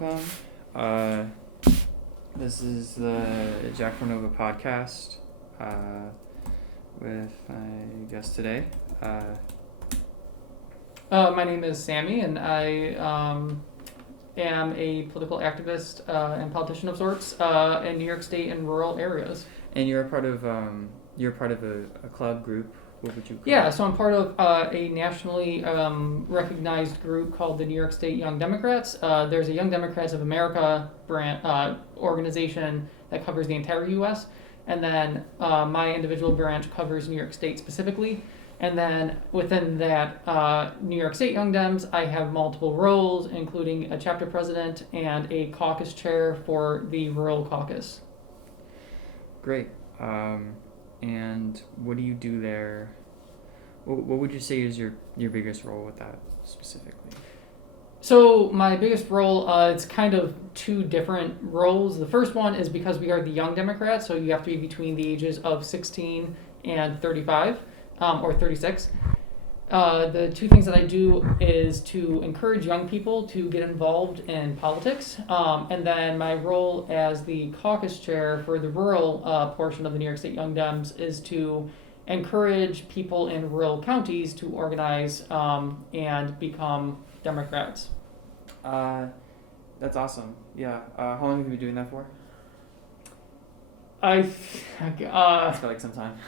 welcome. Uh, this is the Jack for Nova podcast with my guest today. My name is Sammy, and I am a political activist and politician of sorts in New York State and rural areas. And you're a part of a club group. What would you call Yeah, it? so I'm part of a nationally recognized group called the New York State Young Democrats. There's a Young Democrats of America organization that covers the entire U.S., and then my individual branch covers New York State specifically. And then within that New York State Young Dems, I have multiple roles, including a chapter president and a caucus chair for the rural caucus. Great. And what do you do there? What would you say is your biggest role with that specifically? So my biggest role, it's kind of two different roles. The first one is because we are the Young Democrats, so you have to be between the ages of 16 and 35, or 36. The two things that I do is to encourage young people to get involved in politics, and then my role as the caucus chair for the rural portion of the New York State Young Dems is to encourage people in rural counties to organize and become Democrats. That's awesome. Yeah. How long have you been doing that for? It's for like some time.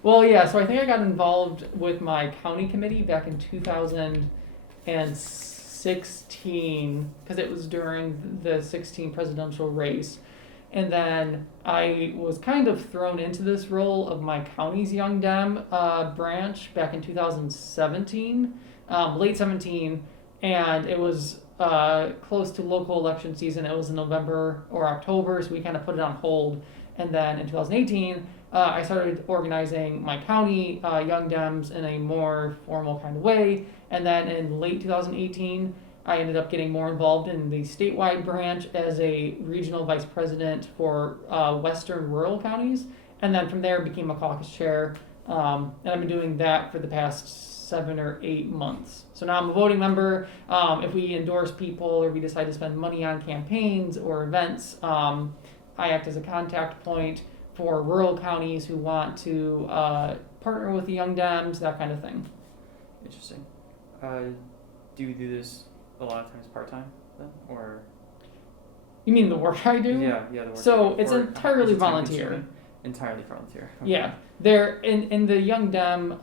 Well, yeah, so I think I got involved with my county committee back in 2016 because it was during the 16 presidential race. And then I was kind of thrown into this role of my county's Young Dem branch back in 2017, late 17, and it was close to local election season. It was in November or October, so we kind of put it on hold. And then in 2018, I started organizing my county Young Dems in a more formal kind of way. And then in late 2018, I ended up getting more involved in the statewide branch as a regional vice president for western rural counties. And then from there, became a caucus chair. And I've been doing that for the past 7 or 8 months. So now I'm a voting member. If we endorse people or we decide to spend money on campaigns or events, I act as a contact point for rural counties who want to partner with the Young Dems, that kind of thing. Interesting. Do you do this a lot of times part-time then, or? You mean the work I do? Yeah, the work. So it's entirely volunteer. Entirely volunteer. Okay. Yeah, they're in the Young Dem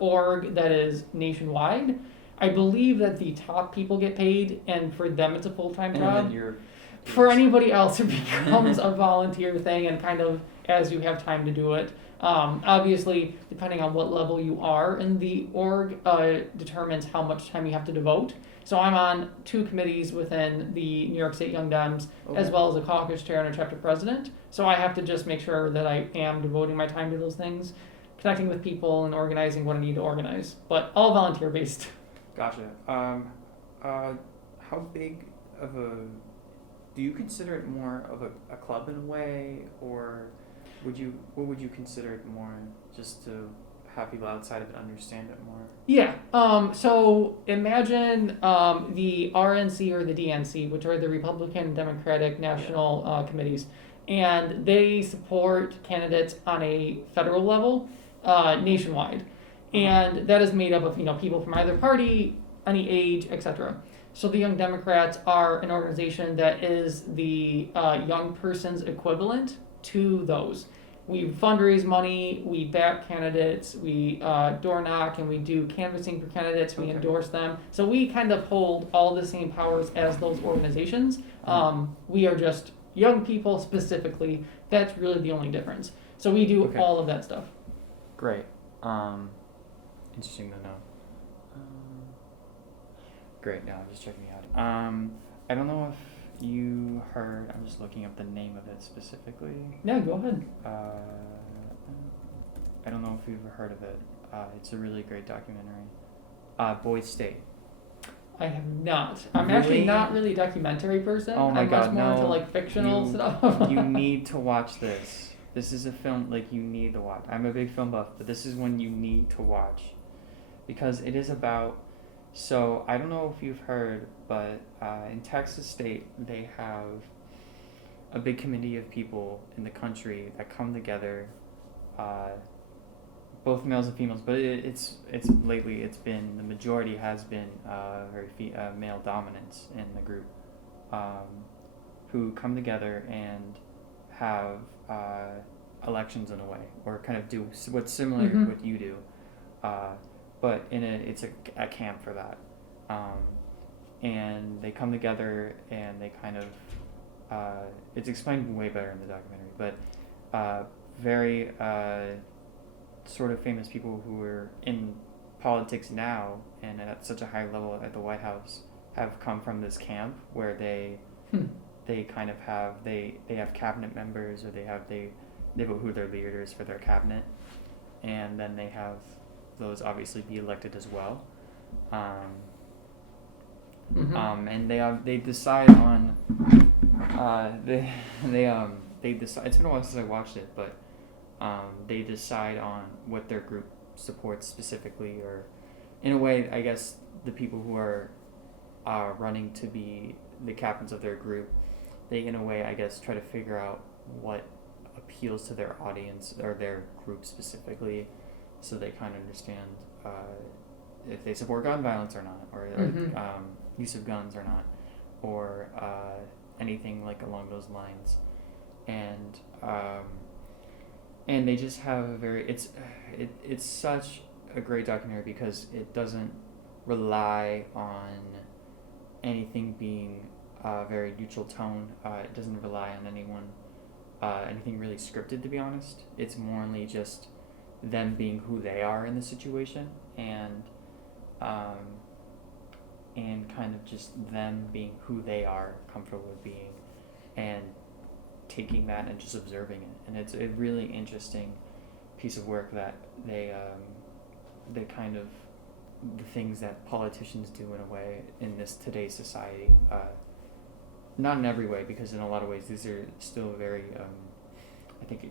org that is nationwide. I believe that the top people get paid, and for them it's a full-time job. For anybody else, it becomes a volunteer thing, and kind of as you have time to do it. Obviously, depending on what level you are in the org, determines how much time you have to devote. So I'm on 2 committees within the New York State Young Dems, as well as a caucus chair and a chapter president. So I have to just make sure that I am devoting my time to those things, connecting with people and organizing what I need to organize. But all volunteer based. Gotcha. How big of a... Do you consider it more of a club in a way, or what would you consider it more, just to have people outside of it understand it more? Yeah. So imagine the RNC or the DNC, which are the Republican Democratic National Committees, and they support candidates on a federal level, nationwide, and that is made up of people from either party, any age, etc. So the Young Democrats are an organization that is the young person's equivalent to those. We fundraise money, we back candidates, we door knock, and we do canvassing for candidates, we endorse them. So we kind of hold all the same powers as those organizations. We are just young people specifically. That's really the only difference. So we do all of that stuff. Great. Interesting to know. Great. Now I'm just checking it out. I don't know if you heard. I'm just looking up the name of it specifically. Yeah, go ahead. I don't know if you've ever heard of it. It's a really great documentary. Boyd State. I have not. I'm Really? actually not really a documentary person. Oh my I'm God, much more into no. like fictional stuff. You need to watch this. This is a film you need to watch. I'm a big film buff, but this is one you need to watch because it is about So I don't know if you've heard, but in Texas State they have a big committee of people in the country that come together, uh, both males and females. But it's lately it's been the majority has been male dominance in the group, um, who come together and have elections in a way, or kind of do what's similar to Mm-hmm. what you do, uh, but it's a camp for that, um, and they come together and they kind of it's explained way better in the documentary, but very sort of famous people who are in politics now and at such a high level at the White House have come from this camp where they kind of have they have cabinet members, or they vote who their leader is for their cabinet, and then they have those obviously be elected as well, Mm-hmm. and they decide on they decide. It's been a while since I watched it, but they decide on what their group supports specifically, or in a way, I guess the people who are running to be the captains of their group, they in a way, I guess, try to figure out what appeals to their audience or their group specifically, so they kind of understand if they support gun violence or not, or Mm-hmm. use of guns or not, or anything like along those lines, and they just have a very it's such a great documentary because it doesn't rely on anything being a very neutral tone. It doesn't rely on anything really scripted, to be honest. It's more only just them being who they are in the situation, um, and kind of just them being who they are comfortable with being, and taking that and just observing it. And it's a really interesting piece of work that they kind of the things that politicians do in a way in this today's society. Not in every way, because in a lot of ways these are still very, I think,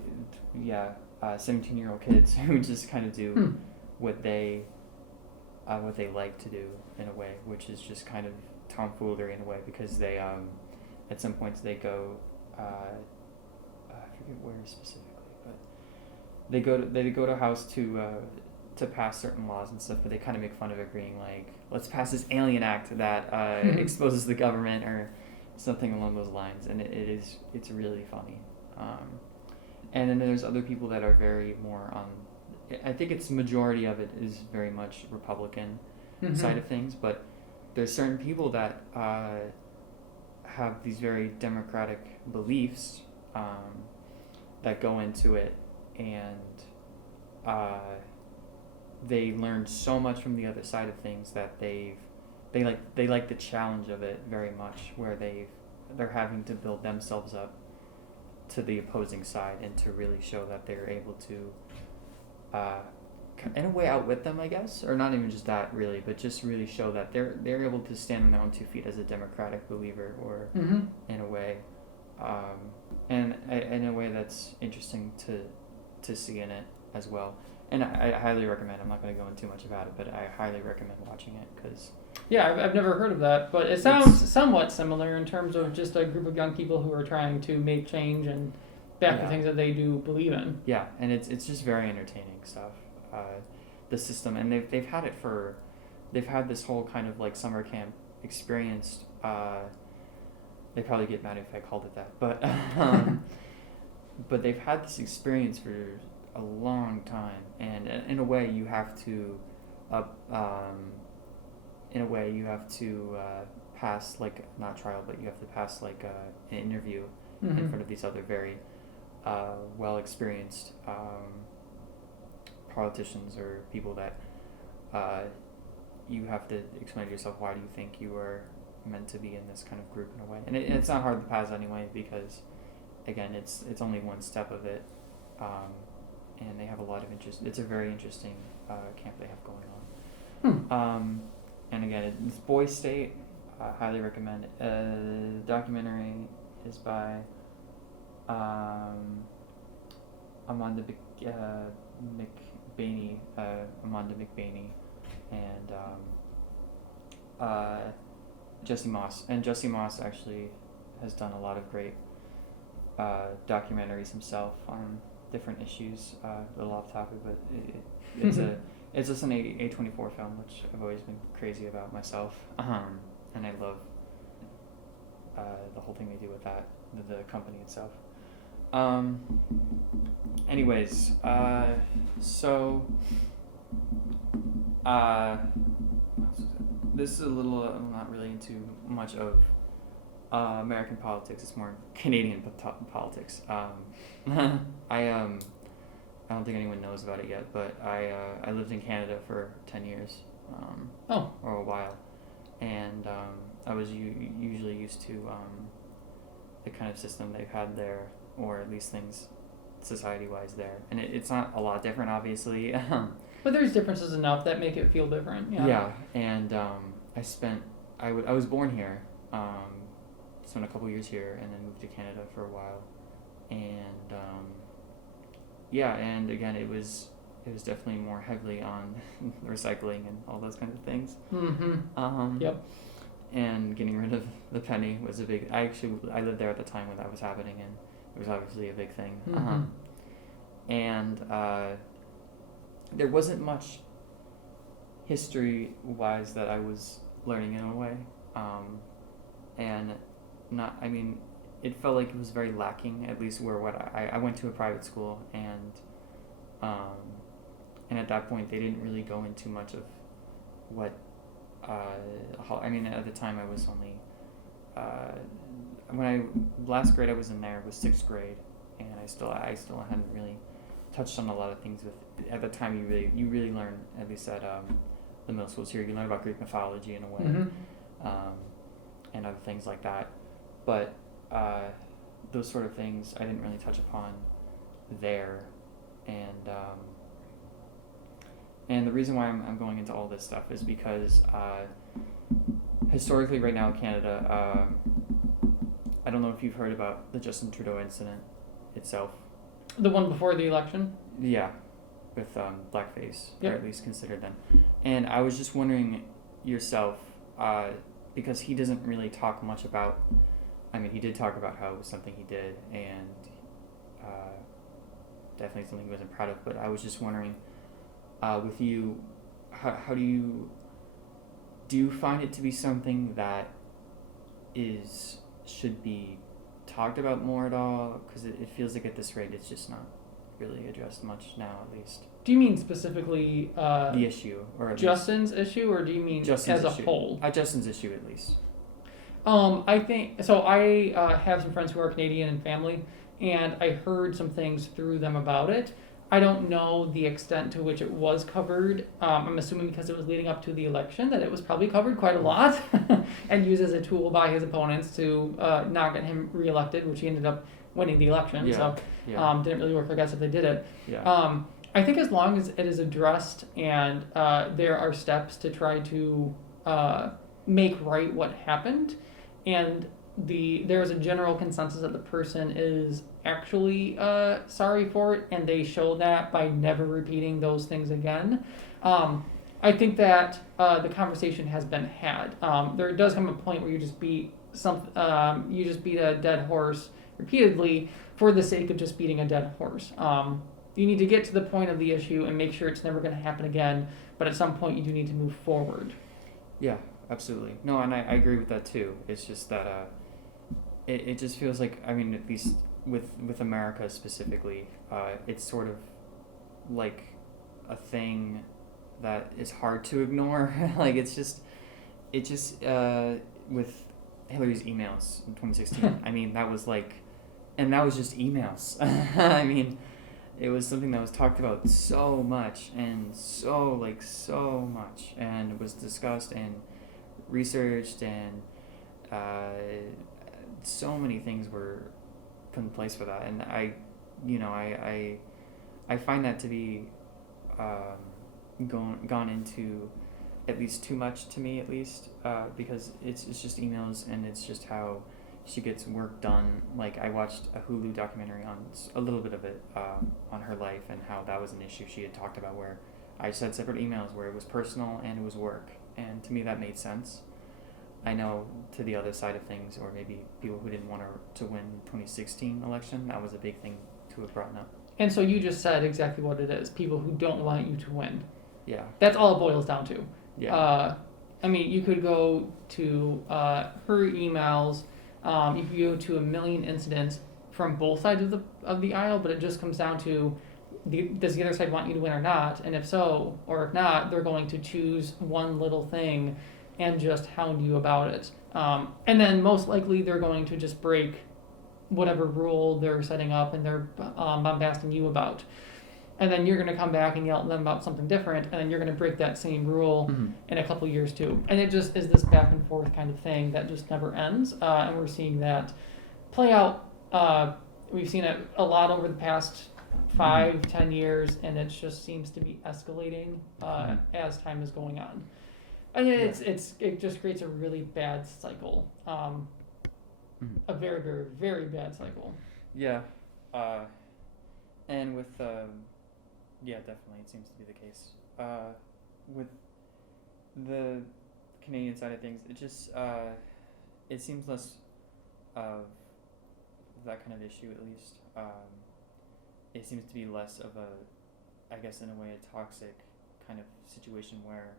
17-year-old kids who just kind of do what they like to do in a way, which is just kind of tomfoolery in a way, because they at some points they go, I forget where specifically, but they go to a house to pass certain laws and stuff, but they kind of make fun of it, being like, let's pass this alien act that exposes the government or something along those lines, and it's really funny. And then there's other people that are very more on. I think it's majority of it is very much Republican Mm-hmm. side of things, but there's certain people that have these very democratic beliefs, that go into it, and they learned so much from the other side of things that they like the challenge of it very much, where they're having to build themselves up to the opposing side, and to really show that they're able to in a way outwit them, I guess, or not even just that really, but just really show that they're able to stand on their own 2 feet as a democratic believer, or Mm-hmm. in a way, and in a way that's interesting to see in it as well. And I highly recommend. I'm not going to go into too much about it, but I highly recommend watching it, because Yeah, I've never heard of that, but it sounds somewhat similar in terms of just a group of young people who are trying to make change and back the things that they do believe in. yeah, and it's just very entertaining stuff. The system, and they've had this whole kind of like summer camp experience. They probably get mad if I called it that, but but they've had this experience for a long time, and in a way you have to, pass, like, not trial, but you have to pass like an interview Mm-hmm. in front of these other very well experienced politicians, or people that you have to explain to yourself, why do you think you are meant to be in this kind of group, in a way. And it's not hard to pass anyway, because again, it's only one step of it, and they have a lot of interest. It's a very interesting camp they have going on. And again, it's Boy State. Highly recommend it. The documentary is by Amanda McBaney, and Jesse Moss, and Jesse Moss actually has done a lot of great documentaries himself on different issues. A little off topic, but it's just an A24 film, which I've always been crazy about myself, and I love the whole thing they do with that, the company itself. Anyways, so this is a little. I'm not really into much of American politics. It's more Canadian politics. I don't think anyone knows about it yet, but I lived in Canada for 10 years, or a while, and I was usually used to the kind of system they've had there, or at least things society-wise there, and it's not a lot different, obviously. But there's differences enough that make it feel different. Yeah, and I was born here, spent a couple years here, and then moved to Canada for a while, and and again it was definitely more heavily on recycling and all those kinds of things. Mm-hmm. Yep. And getting rid of the penny was a big. I lived there at the time when that was happening, and it was obviously a big thing. Mm-hmm. And there wasn't much history-wise that I was learning in a way, and not. I mean, it felt like it was very lacking. At least what I went to a private school, and at that point they didn't really go into much of what. I mean, at the time I was only. Last grade I was in there was 6th grade, and I still hadn't really touched on a lot of things at the time. You really learn, at least at the middle schools here, you learn about Greek mythology in a way, Mm-hmm. and other things like that, but those sort of things I didn't really touch upon there, and the reason why I'm going into all this stuff is because historically right now in Canada, I don't know if you've heard about the Justin Trudeau incident itself. The one before the election? Yeah, with blackface, Yep. or at least considered then. And I was just wondering yourself, because he doesn't really talk much about, I mean, he did talk about how it was something he did, and definitely something he wasn't proud of, but I was just wondering, with you, how do you find it to be something that should be talked about more at all? Because it feels like at this rate it's just not really addressed much now, at least. Do you mean specifically The issue, or at Justin's issue, or do you mean Justin's as issue. a whole? Justin's issue, at least. I think so. I have some friends who are Canadian and family, and I heard some things through them about it. I don't know the extent to which it was covered. I'm assuming because it was leading up to the election that it was probably covered quite a lot and used as a tool by his opponents to not get him reelected, which he ended up winning the election. Yeah. So didn't really work, I guess, if they did it. Yeah. I think as long as it is addressed and there are steps to try to make right what happened, and there is a general consensus that the person is actually sorry for it, and they show that by never repeating those things again. I think that the conversation has been had. There does come a point where you just beat a dead horse repeatedly for the sake of just beating a dead horse. You need to get to the point of the issue and make sure it's never going to happen again, but at some point you do need to move forward. Yeah, absolutely. No, and I agree with that too. It's just that it just feels like, I mean, at least with America specifically, it's sort of like a thing that is hard to ignore. Like it just with Hillary's emails in 2016. I mean, that was just emails. I mean, it was something that was talked about so much and so much, and it was discussed and researched, and so many things were put in place for that, and I find that to be gone into at least too much to me, at least, because it's just emails, and it's just how she gets work done. Like, I watched a Hulu documentary on a little bit of it, on her life, and how that was an issue she had talked about, where I just had separate emails where it was personal and it was work, and to me that made sense. I know to the other side of things, or maybe people who didn't want to win 2016 election, that was a big thing to have brought up. And so you just said exactly what it is. People who don't want you to win. Yeah. That's all it boils down to. Yeah. I mean, you could go to her emails. You could go to a million incidents from both sides of the aisle, but it just comes down to does the other side want you to win or not? And if so, or if not, they're going to choose one little thing and just hound you about it. And then most likely they're going to just break whatever rule they're setting up and they're bombasting you about. And then you're going to come back and yell at them about something different, and then you're going to break that same rule in a couple years too. And it just is this back and forth kind of thing that just never ends. And we're seeing that play out. We've seen it a lot over the past 5-10 years, and it just seems to be escalating as time is going on. And it just creates a really bad cycle, a very, very, very bad cycle. Yeah, and with yeah, definitely it seems to be the case. With the Canadian side of things, it just it seems less of that kind of issue, at least. It seems to be less of a, I guess in a way, a toxic kind of situation where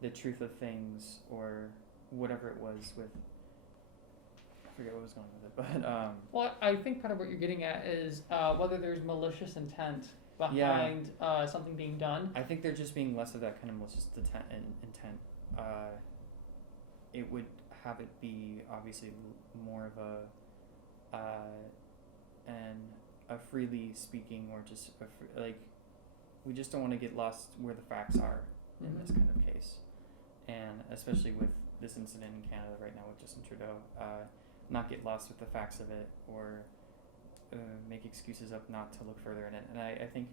the truth of things, or whatever it was with, I forget what I was going with it, but well, I think part of what you're getting at is whether there's malicious intent behind something being done. I think they're just being less of that kind of malicious intent. It would have it be obviously more of a freely speaking, or just like, we just don't want to get lost where the facts are in this kind of case, and especially with this incident in Canada right now with Justin Trudeau, not get lost with the facts of it, or make excuses up not to look further in it. And I think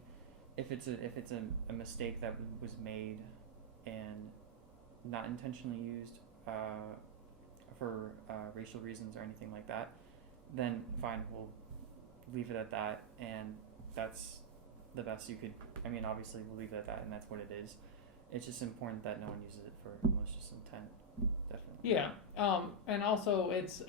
if it's a mistake that was made and not intentionally used for racial reasons or anything like that, then fine, we'll leave it at that, and that's the best you could. I mean, obviously we'll leave it at that, and that's what it is. It's just important that no one uses it for malicious intent. Definitely. Yeah. And also it's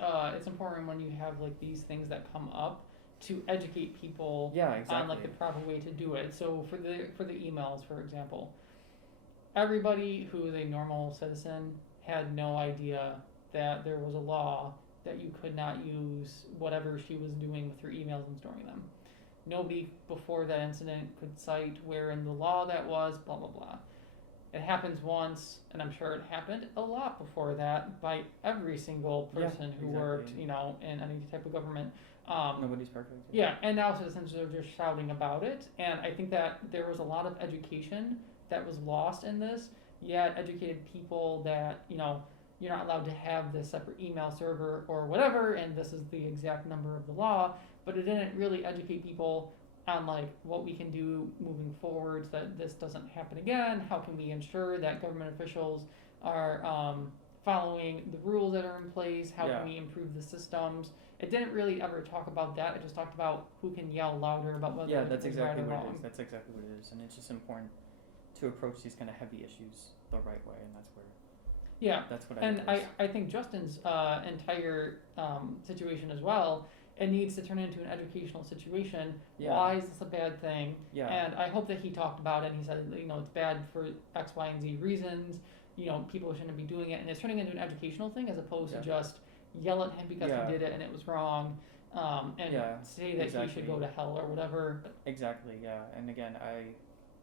important when you have like these things that come up to educate people on like the proper way to do it. So for the emails, for example, everybody who is a normal citizen had no idea that there was a law that you could not use whatever she was doing with her emails and storing them. Nobody before that incident could cite where in the law that was, blah, blah, blah. It happens once, and I'm sure it happened a lot before that by every single person who worked, in any type of government. Nobody's perfect. Yeah, and now citizens are just shouting about it, and I think that there was a lot of education that was lost in this. You had educated people that, you're not allowed to have this separate email server or whatever, and this is the exact number of the law, but it didn't really educate people on like what we can do moving forward so that this doesn't happen again. How can we ensure that government officials are following the rules that are in place? How can we improve the systems? It didn't really ever talk about that. It just talked about who can yell louder about whether that's it's exactly right or what wrong. it is. That's exactly what it is, and it's just important to approach these kind of heavy issues the right way, and that's where. Yeah, that's what I think Justin's entire situation as well, it needs to turn into an educational situation. Yeah. Why is this a bad thing? Yeah. And I hope that he talked about it and he said, it's bad for X, Y, and Z reasons. People shouldn't be doing it. And it's turning into an educational thing as opposed to just yell at him because he did it and it was wrong. And say that he should go to hell or whatever. Exactly, yeah. And again,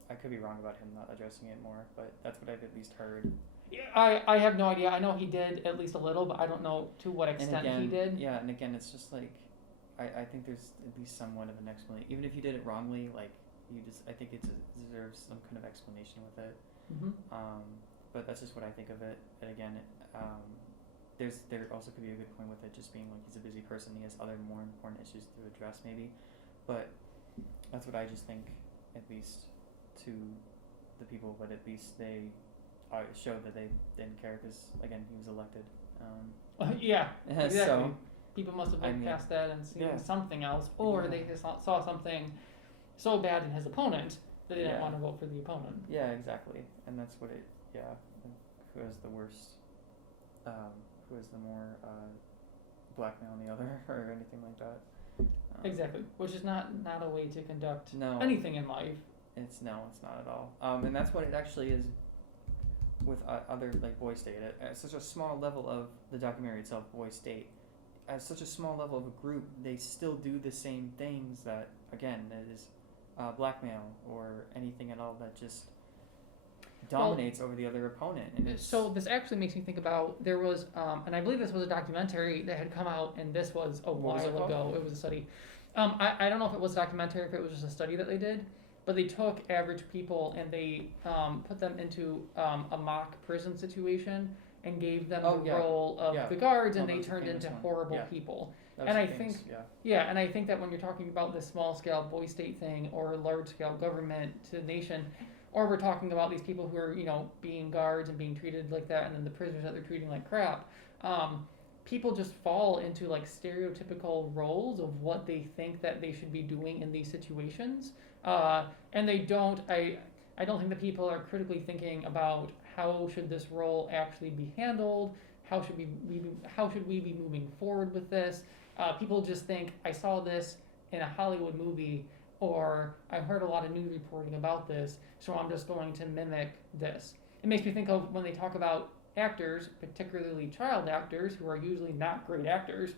I could be wrong about him not addressing it more, but that's what I've at least heard. Yeah, I have no idea. I know he did at least a little, but I don't know to what extent he did. Yeah, and again, it's just like, I think there's at least somewhat of an explanation. Even if you did it wrongly, like, I think it deserves some kind of explanation with it. Mm-hmm. But that's just what I think of it. And again, there also could be a good point with it just being like he's a busy person. He has other more important issues to address maybe. But that's what I just think, at least to the people, but at least they showed that they didn't care because, again, he was elected. Yeah, exactly. So, people must have looked past that and seen something else, or they just saw something so bad in his opponent that they didn't want to vote for the opponent. Yeah, exactly. And that's what it, who has the worst, who has the more black male on the other or anything like that. Exactly, which is not a way to conduct No. anything in life. It's not at all. And that's what it actually is with other like Boy State. At such a small level of the documentary itself, Boy State, at such a small level of a group, they still do the same things that, again, that is blackmail or anything at all that just dominates over the other opponent. And it's, So this actually makes me think about, there was, and I believe this was a documentary that had come out, and this was a What was it while ago. It was a study. I don't know if it was a documentary, if it was just a study that they did, but they took average people and they put them into a mock prison situation and gave them the role of the guards, and they turned into horrible people. And I think, and I think that when you're talking about this small scale Boy State thing or large scale government to the nation, or we're talking about these people who are, being guards and being treated like that, and then the prisoners that they're treating like crap, people just fall into like stereotypical roles of what they think that they should be doing in these situations, and they don't. I don't think that people are critically thinking about how should this role actually be handled. How should we be moving forward with this? People just think, I saw this in a Hollywood movie, or I heard a lot of news reporting about this, so I'm just going to mimic this. It makes me think of when they talk about actors, particularly child actors, who are usually not great actors,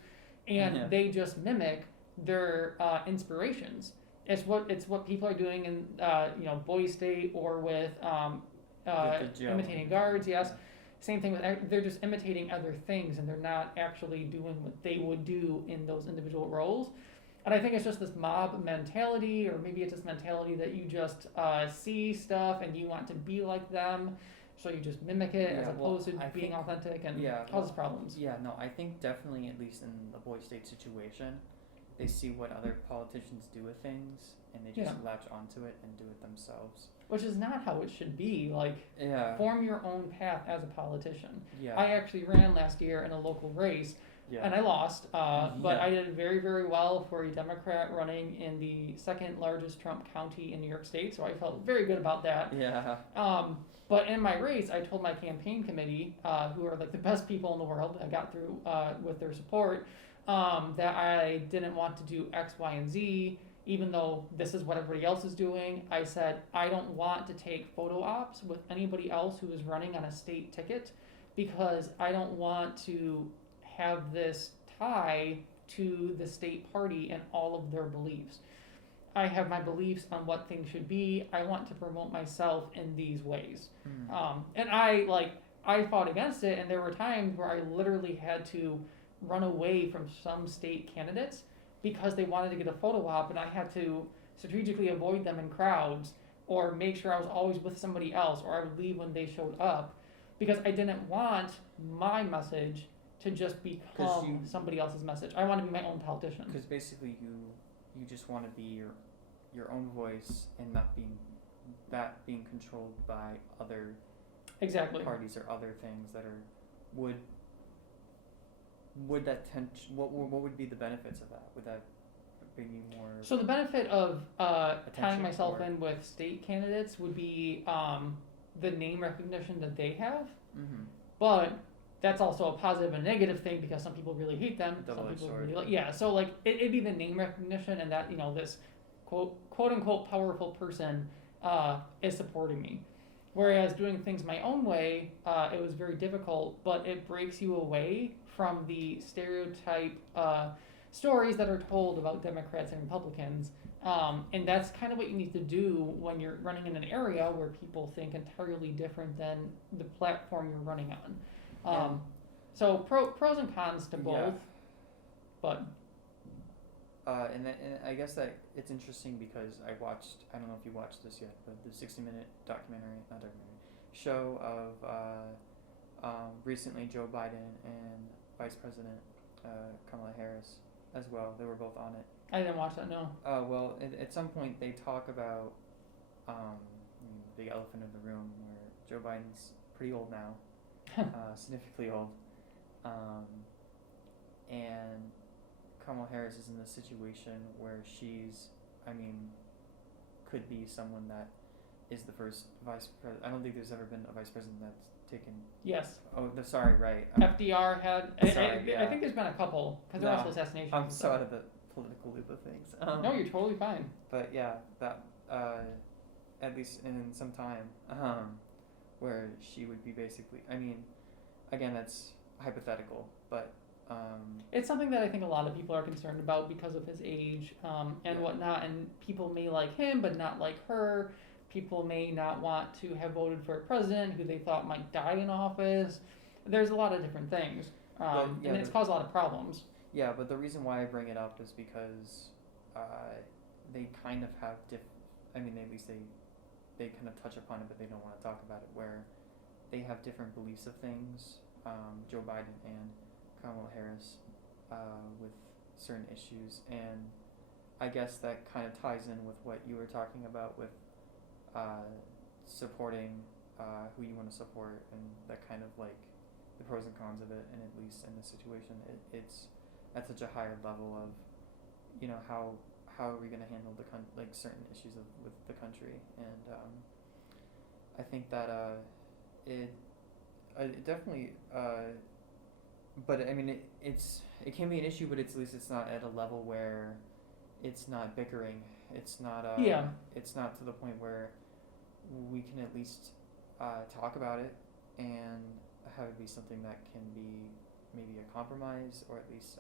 and they just mimic their inspirations. It's what people are doing in Boy State or with imitating guards. Yes, same thing with, they're just imitating other things, and they're not actually doing what they would do in those individual roles. And I think it's just this mob mentality, or maybe it's this mentality that you just see stuff and you want to be like them, so you just mimic it as opposed to being authentic, and causes problems. Yeah, no, I think definitely, at least in the Boy State situation, they see what other politicians do with things, and they just latch onto it and do it themselves. Which is not how it should be. Form your own path as a politician. I actually ran last year in a local race, and I lost, but I did very, very well for a Democrat running in the second largest Trump county in New York State, so I felt very good about that. But in my race, I told my campaign committee, who are like the best people in the world, I got through with their support, that I didn't want to do X, Y, and Z, even though this is what everybody else is doing. I said, I don't want to take photo ops with anybody else who is running on a state ticket, because I don't want to have this tie to the state party and all of their beliefs. I have my beliefs on what things should be. I want to promote myself in these ways. And I fought against it, and there were times where I literally had to run away from some state candidates because they wanted to get a photo op, and I had to strategically avoid them in crowds, or make sure I was always with somebody else, or I would leave when they showed up, because I didn't want my message to just become somebody else's message. I want to be my own politician. Because basically you just want to be your own voice, and not being controlled by other parties or other things that are what would be the benefits of that? Would that bring you more? So the benefit of tying myself in with state candidates would be the name recognition that they have, but that's also a positive and negative thing, because some people really hate them. Some people really so it'd be the name recognition, and that this quote unquote powerful person is supporting me. Whereas doing things my own way, it was very difficult, but it breaks you away from the stereotype stories that are told about Democrats and Republicans. And that's kind of what you need to do when you're running in an area where people think entirely different than the platform you're running on. So pros and cons to both, but... And I guess that it's interesting because I don't know if you watched this yet, but the 60-minute show of recently Joe Biden and Vice President Kamala Harris as well. They were both on it. I didn't watch that, no. Well, at some point they talk about the big elephant in the room, where Joe Biden's pretty old now, significantly old, and Kamala Harris is in this situation where could be someone that is the first vice president. I don't think there's ever been a vice president that's taken. Yes. Oh, sorry, right. FDR had. Sorry, yeah. I think there's been a couple because there are also assassinations. I'm and so stuff. out of the political loop of things. No, you're totally fine. But yeah, that at least in some time, where she would be basically. I mean, again, that's hypothetical, but. It's something that I think a lot of people are concerned about because of his age and Yeah. whatnot. And people may like him, but not like her. People may not want to have voted for a president who they thought might die in office. There's a lot of different things, and it's caused a lot of problems. Yeah, but the reason why I bring it up is because they kind of have I mean, at least they kind of touch upon it, but they don't want to talk about it. Where they have different beliefs of things. Joe Biden and Kamala Harris with certain issues, and I guess that kind of ties in with what you were talking about with supporting who you want to support, and that kind of like the pros and cons of it. And at least in this situation, it's at such a higher level of, how are we going to handle like certain issues with the country, and I think that it definitely. But I mean, it can be an issue, but at least it's not at a level where it's not bickering. It's not It's not to the point where we can at least talk about it and have it be something that can be maybe a compromise, or at least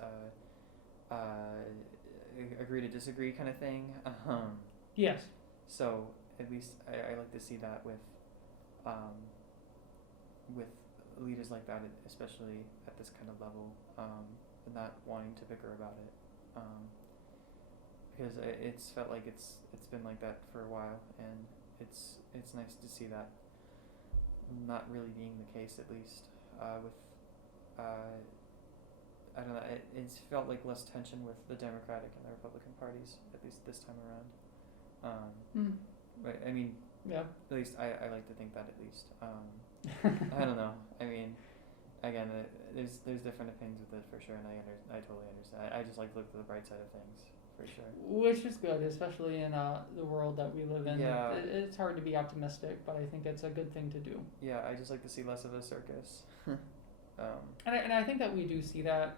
agree to disagree kind of thing. Yes. So at least I like to see that with leaders like that, especially at this kind of level, and not wanting to bicker about it, because it's felt like it's been like that for a while, and it's nice to see that not really being the case, at least with I don't know, it's felt like less tension with the Democratic and the Republican parties, at least this time around. But I mean, yeah. At least I like to think that, at least. I don't know. I mean, again, there's different opinions with it for sure, and I totally understand. I just like to look at the bright side of things, for sure. Which is good, especially in the world that we live in. Yeah. It's hard to be optimistic, but I think it's a good thing to do. Yeah, I just like to see less of a circus. And I think that we do see that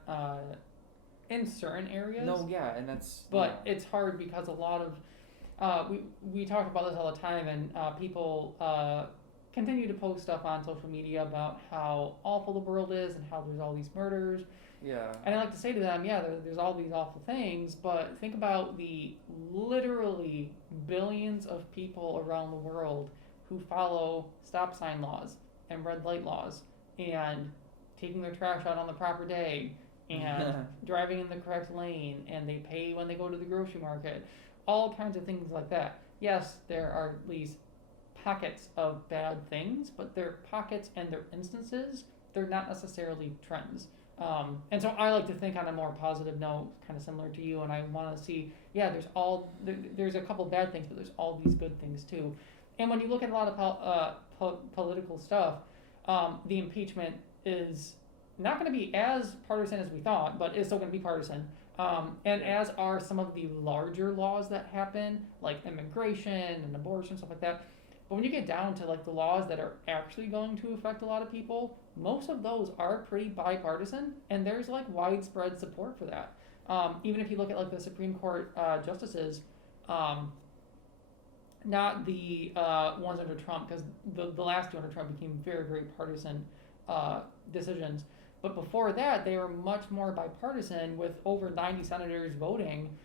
in certain areas. No, yeah, and that's. But it's hard because a lot of we talk about this all the time, and people continue to post stuff on social media about how awful the world is and how there's all these murders. Yeah. And I like to say to them, yeah, there's all these awful things, but think about the literally billions of people around the world who follow stop sign laws and red light laws and taking their trash out on the proper day and driving in the correct lane, and they pay when they go to the grocery market. All kinds of things like that. Yes, there are these pockets of bad things, but they're pockets and they're instances. They're not necessarily trends. And so I like to think on a more positive note, kind of similar to you, and I want to see, yeah, there's a couple bad things, but there's all these good things too. And when you look at a lot of political stuff, the impeachment is not going to be as partisan as we thought, but it's still going to be partisan. And as are some of the larger laws that happen, like immigration and abortion, stuff like that. But when you get down to like the laws that are actually going to affect a lot of people, most of those are pretty bipartisan, and there's like widespread support for that. Even if you look at like the Supreme Court justices, not the ones under Trump, because the last two under Trump became very, very partisan decisions. But before that, they were much more bipartisan, with over 90 senators voting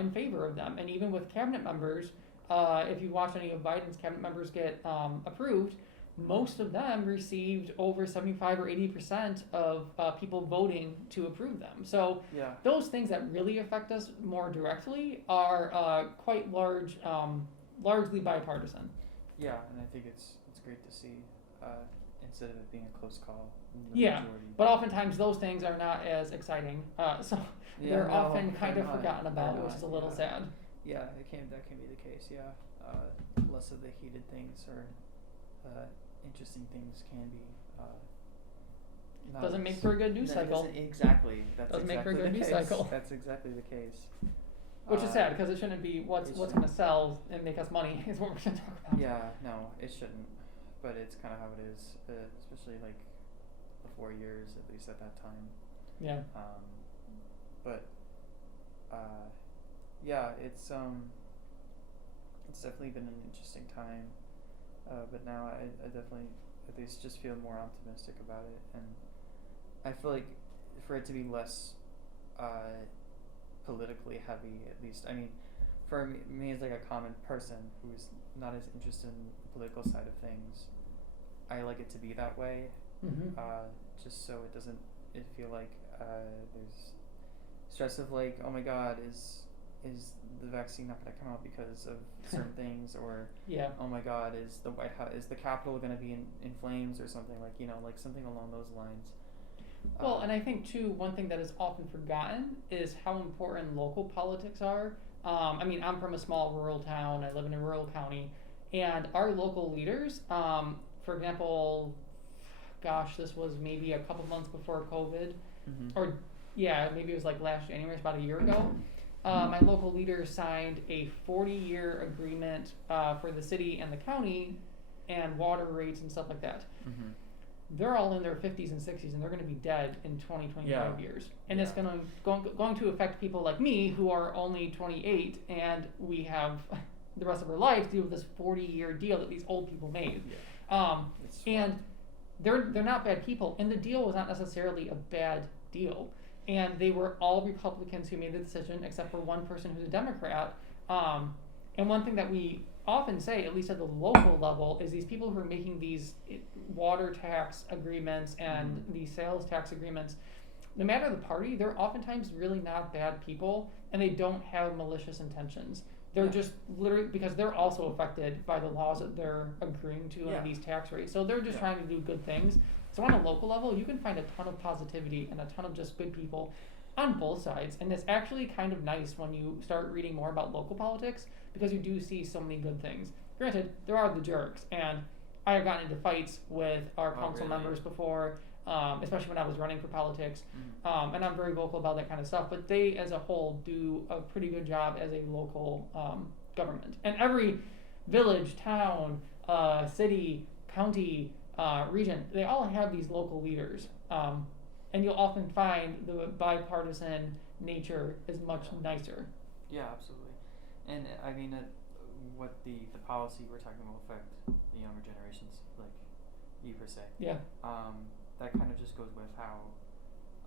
in favor of them. And even with cabinet members, if you watch any of Biden's cabinet members get approved, most of them received over 75 or 80% of people voting to approve them. So yeah. Those things that really affect us more directly are quite large, largely bipartisan. Yeah, and I think it's great to see, instead of it being a close call. Yeah, but oftentimes those things are not as exciting, so they're often kind of forgotten about, which is a little sad. Yeah, that can be the case. Yeah, less of the heated things or interesting things can be. Doesn't make for a good news cycle. Exactly. Doesn't make for a good news cycle. That's exactly the case. Which is sad, because it shouldn't be what's going to sell and make us money is what we're going to talk about. Yeah, no, it shouldn't. but it's kind of how it is, especially like the 4 years at least at that time. Yeah. But yeah, it's definitely been an interesting time. But now I definitely at least just feel more optimistic about it, and I feel like for it to be less politically heavy, at least. I mean, for me as like a common person who's not as interested in the political side of things, I like it to be that way. Mm-hmm. Just so it doesn't feel like there's stress of like, oh my God, is the vaccine not going to come out because of certain things, or Yeah. oh my God, is the White House, is the Capitol going to be in flames or something, like, like something along those lines. Well, and I think too, one thing that is often forgotten is how important local politics are. I mean, I'm from a small rural town. I live in a rural county, and our local leaders, for example, gosh, this was maybe a couple months before COVID, or yeah, maybe it was like last January, it's about a year ago. My local leader signed a 40-year agreement for the city and the county, and water rates and stuff like that. They're all in their 50s and 60s, and they're going to be dead in 20, 25 years. And it's going to affect people like me who are only 28, and we have the rest of our life to deal with this 40-year deal that these old people made. And they're not bad people, and the deal was not necessarily a bad deal. And they were all Republicans who made the decision, except for one person who's a Democrat. And one thing that we often say, at least at the local level, is these people who are making these water tax agreements and these sales tax agreements, no matter the party, they're oftentimes really not bad people, and they don't have malicious intentions. They're just literally, because they're also affected by the laws that they're agreeing to on these tax rates. So they're just trying to do good things. So on a local level, you can find a ton of positivity and a ton of just good people on both sides. And it's actually kind of nice when you start reading more about local politics, because you do see so many good things. Granted, there are the jerks, and I have gotten into fights with our council members before, especially when I was running for politics, and I'm very vocal about that kind of stuff, but they as a whole do a pretty good job as a local government. And every village, town, city, county, region, they all have these local leaders, and you'll often find the bipartisan nature is much nicer. Yeah, absolutely. And I mean, what the policy we're talking about will affect the younger generations, like you per se. Yeah. That kind of just goes with how,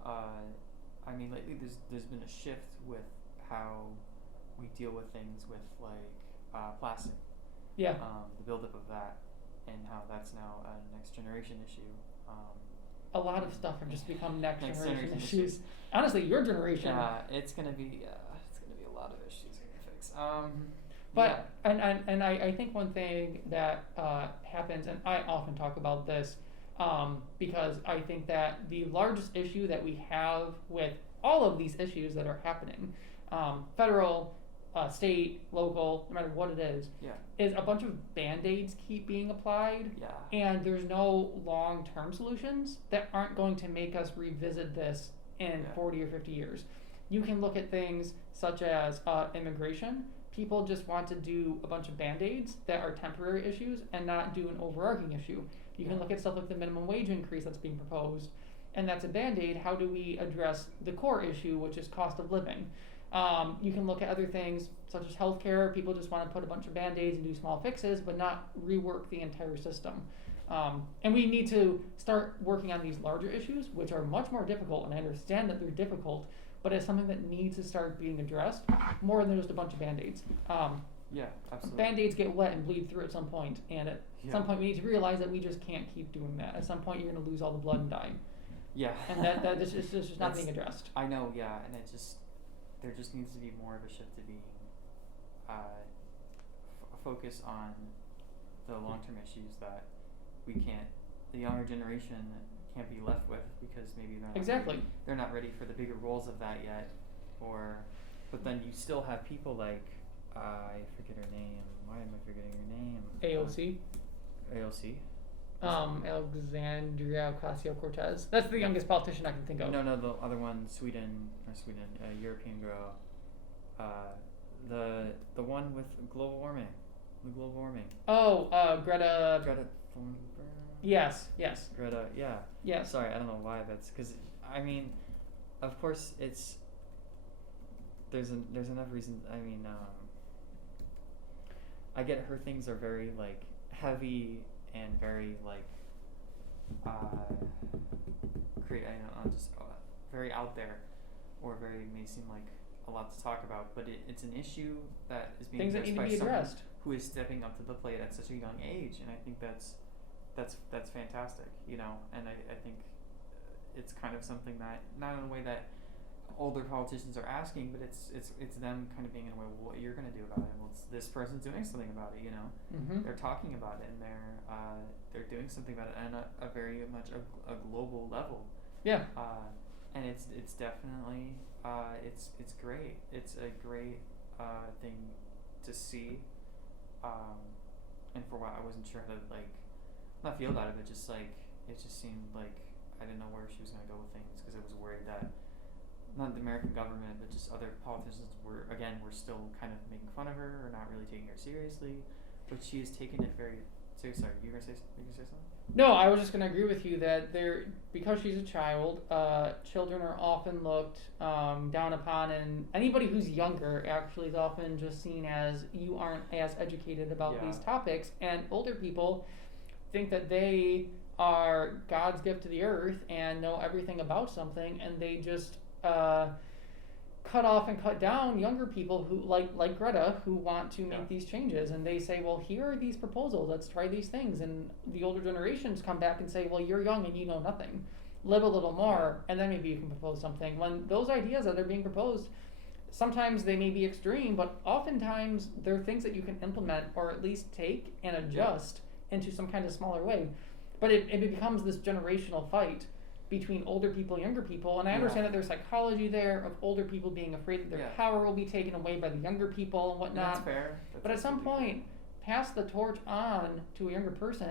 I mean, lately there's been a shift with how we deal with things with like plastic. Yeah. The buildup of that, and how that's now a next generation issue. A lot of stuff have just become next generation issues. Honestly, your generation. Yeah, it's gonna be a lot of issues to fix. But and I think one thing that happens, and I often talk about this, because I think that the largest issue that we have with all of these issues that are happening, federal, state, local, no matter what it is a bunch of band-aids keep being applied, and there's no long-term solutions that aren't going to make us revisit this in 40 or 50 years. You can look at things such as immigration. People just want to do a bunch of band-aids that are temporary issues and not do an overarching issue. You can look at stuff like the minimum wage increase that's being proposed, and that's a band-aid. How do we address the core issue, which is cost of living? You can look at other things such as healthcare. People just want to put a bunch of band-aids and do small fixes, but not rework the entire system. And we need to start working on these larger issues, which are much more difficult, and I understand that they're difficult, but it's something that needs to start being addressed more than just a bunch of band-aids. Yeah, absolutely. Band-aids get wet and bleed through at some point, and at some point we need to realize that we just can't keep doing that. At some point you're going to lose all the blood and die. Yeah. And that is just not being addressed. I know, yeah, and there just needs to be more of a shift to being focus on the long-term issues that the younger generation can't be left with, because maybe they're not ready for the bigger roles of that yet, but then you still have people like I forget her name. Why am I forgetting her name? AOC. AOC. Alexandria Ocasio-Cortez. That's the youngest politician I can think of. No, the other one, European girl. The one with global warming. the global warming. Oh, Greta. Greta Thunberg. Yes. Greta, yeah. Yes. Sorry, I don't know why that's because I mean, of course it's there's enough reason. I mean, I get her things are very like heavy and very like create. I don't know, just very out there, or very may seem like a lot to talk about. But it's an issue that is being Things that addressed need to by be someone addressed. who is stepping up to the plate at such a young age, and I think that's fantastic, you know. And I think it's kind of something that not in a way that older politicians are asking, but it's them kind of being in a way, well, what you're going to do about it? Well, it's this person's doing something about it, you know. Mm-hmm. They're talking about it, and they're doing something about it on a very much a global level. Yeah. And it's definitely it's great. It's a great thing to see. And for a while I wasn't sure how to like not feel about it, but just like it just seemed like I didn't know where she was going to go with things, because I was worried that not the American government but just other politicians were still kind of making fun of her or not really taking her seriously, but she has taken it very seriously. Sorry, you gonna say something? No, I was just going to agree with you that because she's a child, children are often looked down upon, and anybody who's younger actually is often just seen as you aren't as educated about these topics, and older people think that they are God's gift to the earth and know everything about something, and they just cut off and cut down younger people who like Greta, who want to make these changes, and they say, well, here are these proposals, let's try these things, and the older generations come back and say, well, you're young and you know nothing, live a little more, and then maybe you can propose something. When those ideas that are being proposed, sometimes they may be extreme, but oftentimes they're things that you can implement or at least take and adjust into some kind of smaller way. But it becomes this generational fight between older people and younger people, and I understand that there's psychology there of older people being afraid that their power will be taken away by the younger people and whatnot. That's fair. But at some point, pass the torch on to a younger person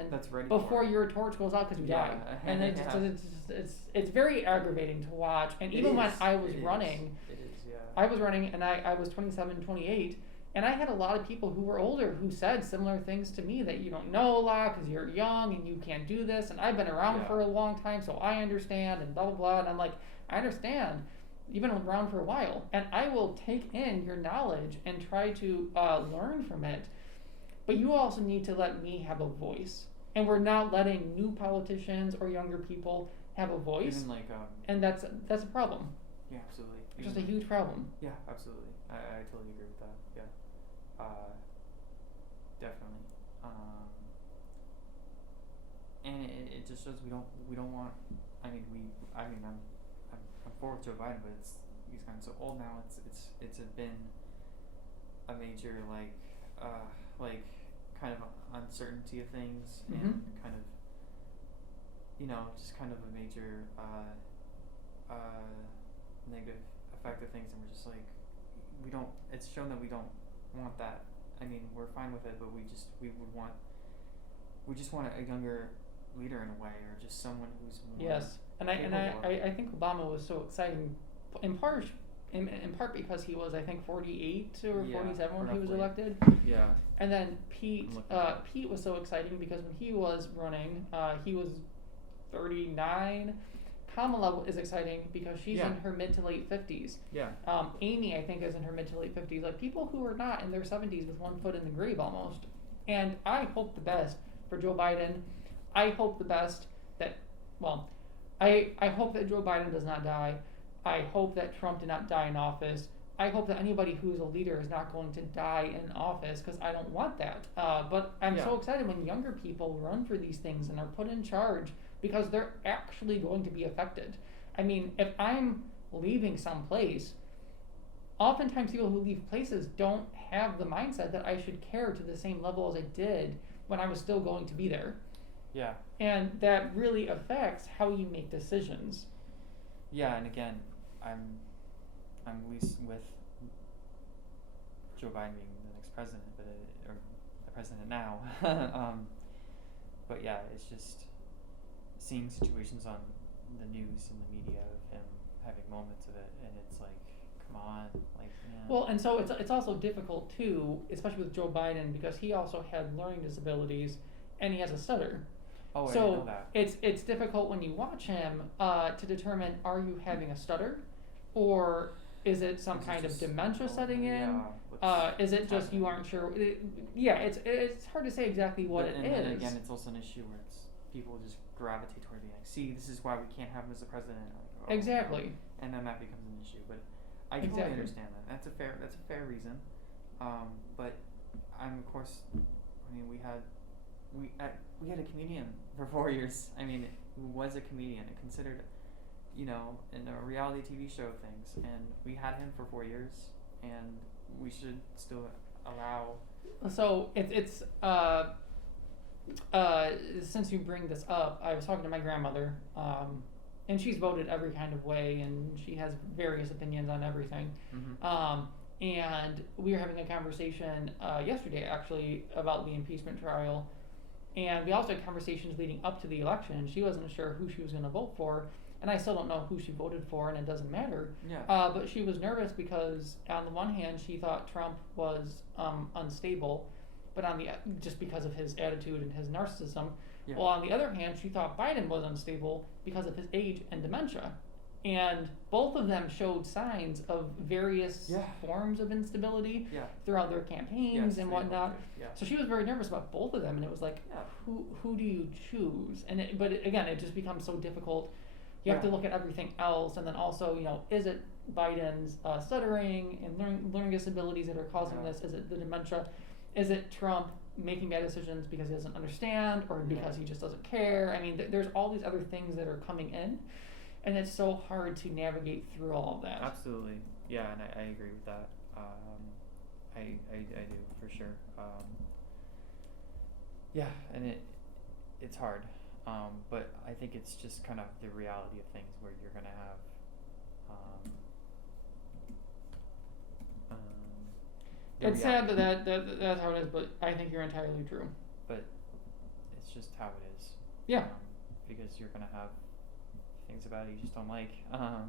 before your torch goes out, because you die. And it's very aggravating to watch. And even when I was running, I was running, and I was 27, 28, and I had a lot of people who were older who said similar things to me, that you don't know a lot because you're young and you can't do this, and I've been around for a long time, so I understand, and blah, blah, blah. And I'm like, I understand. You've been around for a while, and I will take in your knowledge and try to learn from it. But you also need to let me have a voice. And we're not letting new politicians or younger people have a voice. Even and that's a problem. Yeah, absolutely. Just a huge problem. Yeah, absolutely. I totally agree with that. Yeah. Definitely. And it just shows we don't want. I'm for Joe Biden, but he's gotten so old now. It's been a major kind of uncertainty of things, and kind of just kind of a major negative effect of things, and we're just like it's shown that we don't want that. I mean, we're fine with it, but we just want a younger leader in a way, or just someone who's more I think Obama was so exciting in part because he was, I think, 48 or 47 when he was elected. Yeah. And then Pete was so exciting because when he was running, he was 39. Kamala is exciting because she's in her mid to late 50s. Yeah. Amy, I think, is in her mid to late 50s. Like, people who are not in their 70s with one foot in the grave almost. And I hope the best for Joe Biden. I hope the best that, I hope that Joe Biden does not die. I hope that Trump did not die in office. I hope that anybody who's a leader is not going to die in office, because I don't want that. But I'm so excited when younger people run for these things and are put in charge, because they're actually going to be affected. I mean, if I'm leaving someplace, oftentimes people who leave places don't have the mindset that I should care to the same level as I did when I was still going to be there. Yeah. And that really affects how you make decisions. Yeah, and again, I'm at least with Joe Biden being the next president, or the president now. But yeah, it's just seeing situations on the news and the media of him having moments of it, and it's like, come on, like, yeah. Well, and so it's also difficult too, especially with Joe Biden, because he also had learning disabilities and he has a stutter. Oh, I didn't know So that. it's difficult when you watch him to determine, are you having a stutter, or is it some Is it kind of just- dementia setting in? Yeah. what's Is it just you happening? aren't sure? Yeah, it's hard to say exactly what But, it and is. then again, it's also an issue where it's people just gravitate toward being like, see, this is why we can't have him as the president. Like, oh, Exactly. no. And then that becomes an issue. But I totally Exactly. understand that. That's a fair reason. But I'm of course, I mean, we had a comedian for 4 years. I mean, who was a comedian and considered, in a reality TV show things, and we had him for 4 years, and we should still allow. So it's since you bring this up, I was talking to my grandmother, and she's voted every kind of way, and she has various opinions on everything. Mm-hmm. And we were having a conversation yesterday, actually, about the impeachment trial, and we also had conversations leading up to the election. And she wasn't sure who she was going to vote for, and I still don't know who she voted for, and it doesn't matter. Yeah. But she was nervous because, on the one hand, she thought Trump was unstable, but just because of his attitude and his narcissism. Yeah. Well, on the other hand, she thought Biden was unstable because of his age and dementia. And both of them showed signs of various Yeah. forms of instability Yeah. throughout their campaigns Yes, and they whatnot. both did, yeah. So she was very nervous about both of them, and it was like, Yeah. who do you choose? But again, it just becomes so difficult. You have to Yeah. look at everything else, and then also, is it Biden's stuttering and learning disabilities that are causing Yeah. this? Is it the dementia? Is it Trump making bad decisions because he doesn't understand, or because Yeah. he just doesn't care? I mean, there's all these other things that are coming in, and it's so hard to navigate through all of that. Absolutely. Yeah, and I agree with that. I do for sure. Yeah, and it's hard. But I think it's just kind of the reality of things where you're gonna have the It's sad reality. that's how it is, but I think you're entirely true. But it's just how it is. Yeah. Because you're gonna have things about it you just don't like. And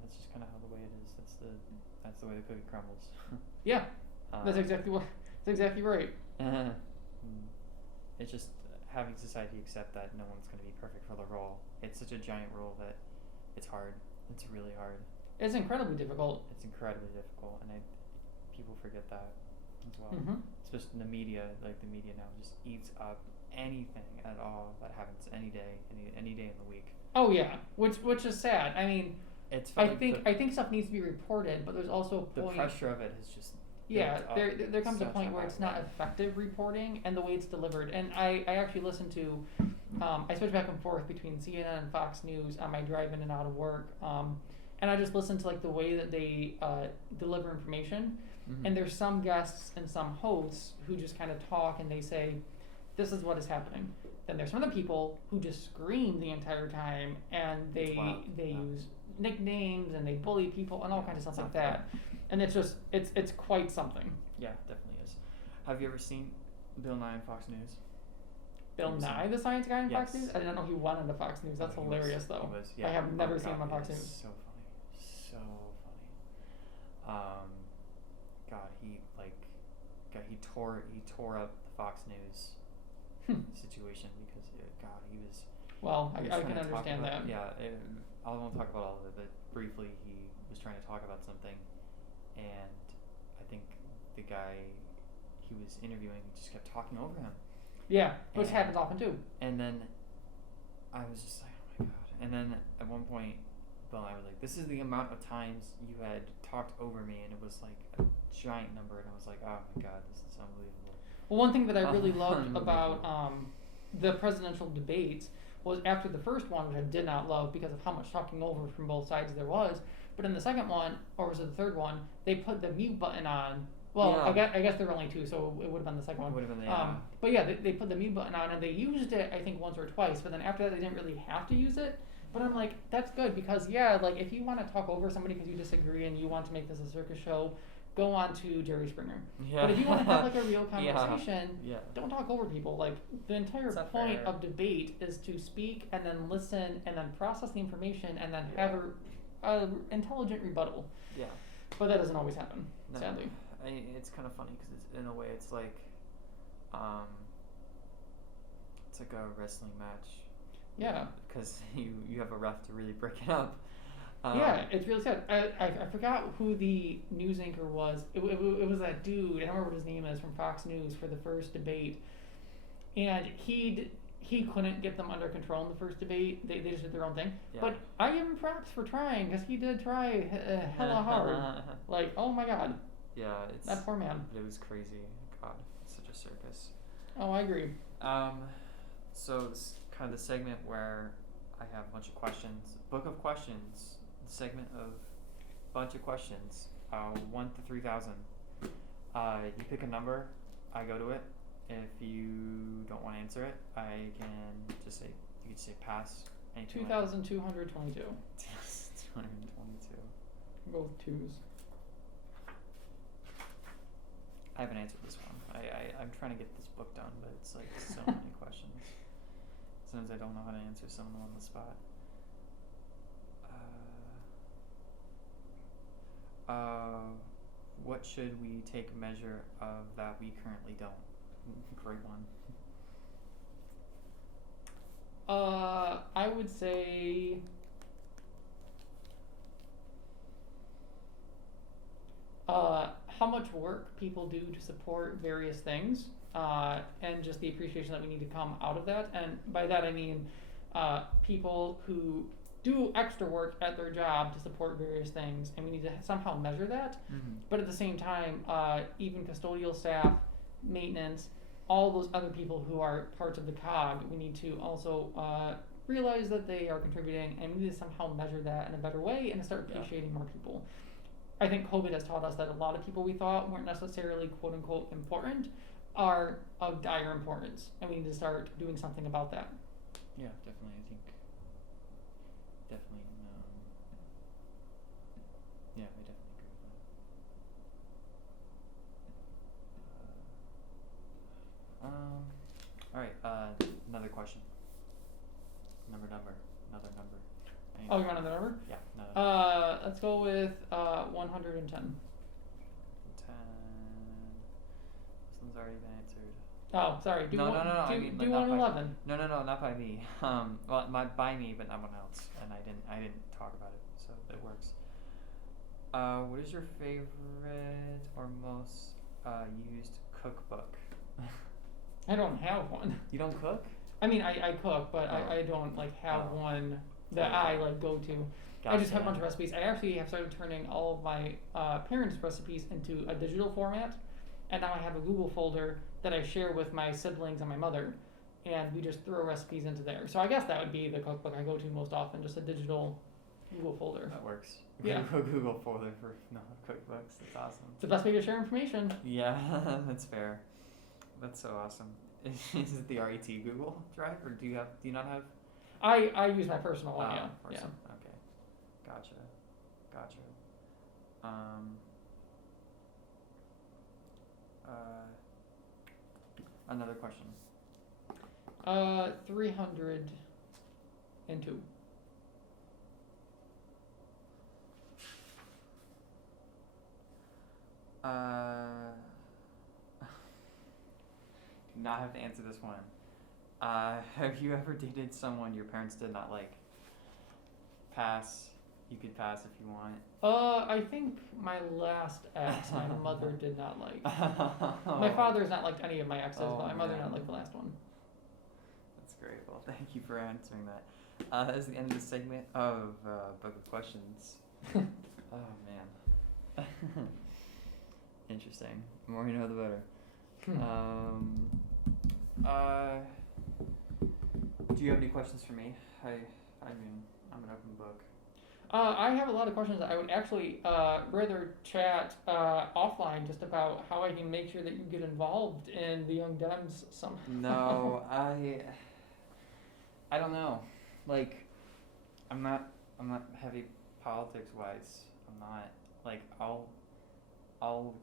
that's just kind of how the way it is. That's the way the cookie crumbles. Yeah. That's exactly right. It's just having society accept that no one's going to be perfect for the role. It's such a giant role that it's hard. It's really hard. It's incredibly difficult. It's incredibly difficult, and people forget that as well. Mm-hmm. Especially in the media, like the media now just eats up anything at all that happens any day in the week. Oh yeah, which is sad. I mean, It's I think stuff needs to be reported, but there's also a the point. pressure of it is just Yeah, built up there comes a such point where high it's not level. effective reporting and the way it's delivered. And I actually listened to, I switch back and forth between CNN and Fox News on my drive in and out of work. And I just listen to like the way that they deliver information. Mhm. And there's some guests and some hosts who just kind of talk and they say, this is what is happening. Then there's some other people who just scream the entire time and It's they wild. Yeah. use nicknames and they bully people and all Yeah, kinds of stuff it's like not that. And it's just it's quite something. Yeah, definitely is. Have you ever seen Bill Nye on Fox News? Bill Have you seen Nye, it? the science guy on Fox Yes. News? I didn't know he went into Fox News. That's Oh, he hilarious, was- though. he was, yeah. I have never Oh, seen him on God, Fox he was News. So funny, so funny. God, he tore up the Fox News situation because God, he was. Well, he was I trying can to talk understand about- that. Yeah, I won't talk about all of it, but briefly, he was trying to talk about something, and I think the guy he was interviewing just kept talking over him. Yeah, which And- happens often too. And then I was just like, oh my God. And then at one point, Bill and I were like, this is the amount of times you had talked over me. And it was like a giant number. And I was like, oh my God, this is unbelievable. Well, one thing that I really loved Unbelievable. about the presidential debates was after the first one, which I did not love because of how much talking over from both sides there was. But in the second one, or was it the third one, they put the mute button on. Well, Yeah. I guess there were only two, so it would have been the second one. It would have been the, But yeah, they put the mute button on, and they used it, I think, once or twice. But then after that, they didn't really have to use it. But I'm like, that's good because, yeah, like if you want to talk over somebody because you disagree and you want to make this a circus show, go on to Jerry Springer. Yeah. But if you want to have like a real Yeah. conversation, Yeah. don't talk over people. Like the entire It's not point fair. of debate is to speak and then listen and then process the information and then Yeah. have a a intelligent rebuttal. Yeah. But that doesn't always happen, No, sadly. it's kind of funny because it's, in a way, it's like a wrestling match. Yeah. Because you have a ref to really break it up. Yeah, it's really sad. I forgot who the news anchor was. It was that dude. I don't remember what his name is, from Fox News for the first debate. And he couldn't get them under control in the first debate. They just did their own thing. Yeah. But I give him props for trying, because he did try hella hard. Like, oh my god. Yeah, it's That poor man. It was crazy. God, it's such a circus. Oh, I agree. So it's kind of the segment where I have a bunch of questions. Book of questions. The segment of bunch of questions. 1 to 3,000. You pick a number. I go to it. If you don't want to answer it, I can just say, you could say pass. 2,222. 222. Go with twos. I haven't answered this one. I'm trying to get this book done, but it's like so many questions. Sometimes I don't know how to answer some of them on the spot. What should we take measure of that we currently don't? Great one. I would say how much work people do to support various things, and just the appreciation that we need to come out of that. And by that I mean people who do extra work at their job to support various things, and we need to somehow measure that. Mm-hmm. But at the same time, even custodial staff, maintenance, all those other people who are parts of the cog, we need to also realize that they are contributing, and we need to somehow measure that in a better way and start appreciating more people. I think COVID has taught us that a lot of people we thought weren't necessarily quote unquote important are of dire importance, and we need to start doing something about that. Yeah, definitely. I think definitely. Yeah, I definitely agree with that. All right. Another question. Another number. Oh, you want another number? Yeah. No. Let's go with 110. 10. This one's already been answered. Oh, sorry. Do No. one, I Do, mean, do not by- 111. No, not by me. Well, by me, but not one else, and I didn't talk about it, so it works. What is your favorite or most used cookbook? I don't have one. You don't cook? I mean, I cook, but Oh. I don't like have Oh. one that I like go to. I just have a bunch of recipes. I actually have started turning all of my parents' recipes into a digital format, and now I have a Google folder that I share with my siblings and my mother, and we just throw recipes into there. So I guess that would be the cookbook I go to most often, just a digital Google folder. That works. Yeah. Google folder for cookbooks. That's awesome. It's the best way to share information. Yeah, that's fair. That's so awesome. Is it the RET Google Drive, or do you not have? I use my personal one, yeah. Person. Okay. Gotcha. Another question. 302. Do not have to answer this one. Have you ever dated someone your parents did not like? Pass. You could pass if you want. I think my last ex, my mother did not like. My father's not liked any of my exes, but my mother did not like the last one. That's great. Well, thank you for answering that. That is the end of the segment of Book of Questions. Oh, man. Interesting. The more you know, the better. Do you have any questions for me? I mean, I'm an open book. I have a lot of questions. I would actually rather chat offline just about how I can make sure that you get involved in the Young Dems somehow. No, I don't know. Like, I'm not heavy politics wise. I'm not like I'll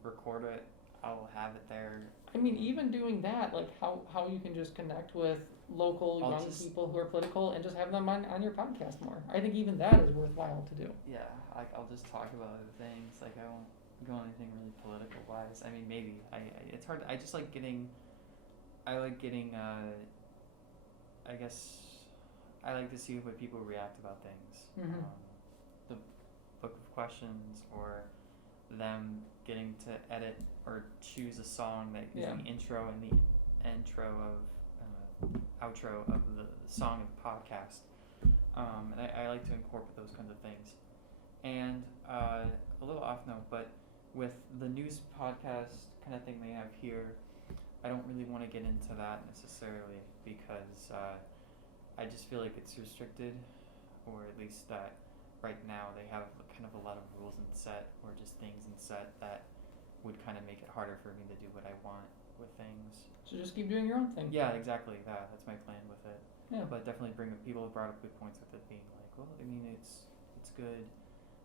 record it. I'll have it there. I mean, even doing that, like how you can just connect with local I'll young just- people who are political and just have them on your podcast more. I think even that is worthwhile to do. Yeah, like I'll just talk about other things. Like I won't go on anything really political wise. I mean, maybe it's hard. I just like getting. I like getting. I guess I like to see what people react about things. Mhm. The book of questions, or them getting to edit or choose a song that is Yeah. the intro and the outro of the song of the podcast. And I like to incorporate those kinds of things. And a little off note, but with the news podcast kind of thing they have here, I don't really want to get into that necessarily because I just feel like it's restricted, or at least that right now they have kind of a lot of rules in set, or just things in set that would kind of make it harder for me to do what I want with things. So just keep doing your own thing. Yeah, exactly. That's my plan with it. Yeah. But definitely people have brought up good points with it being like, well, I mean, it's good.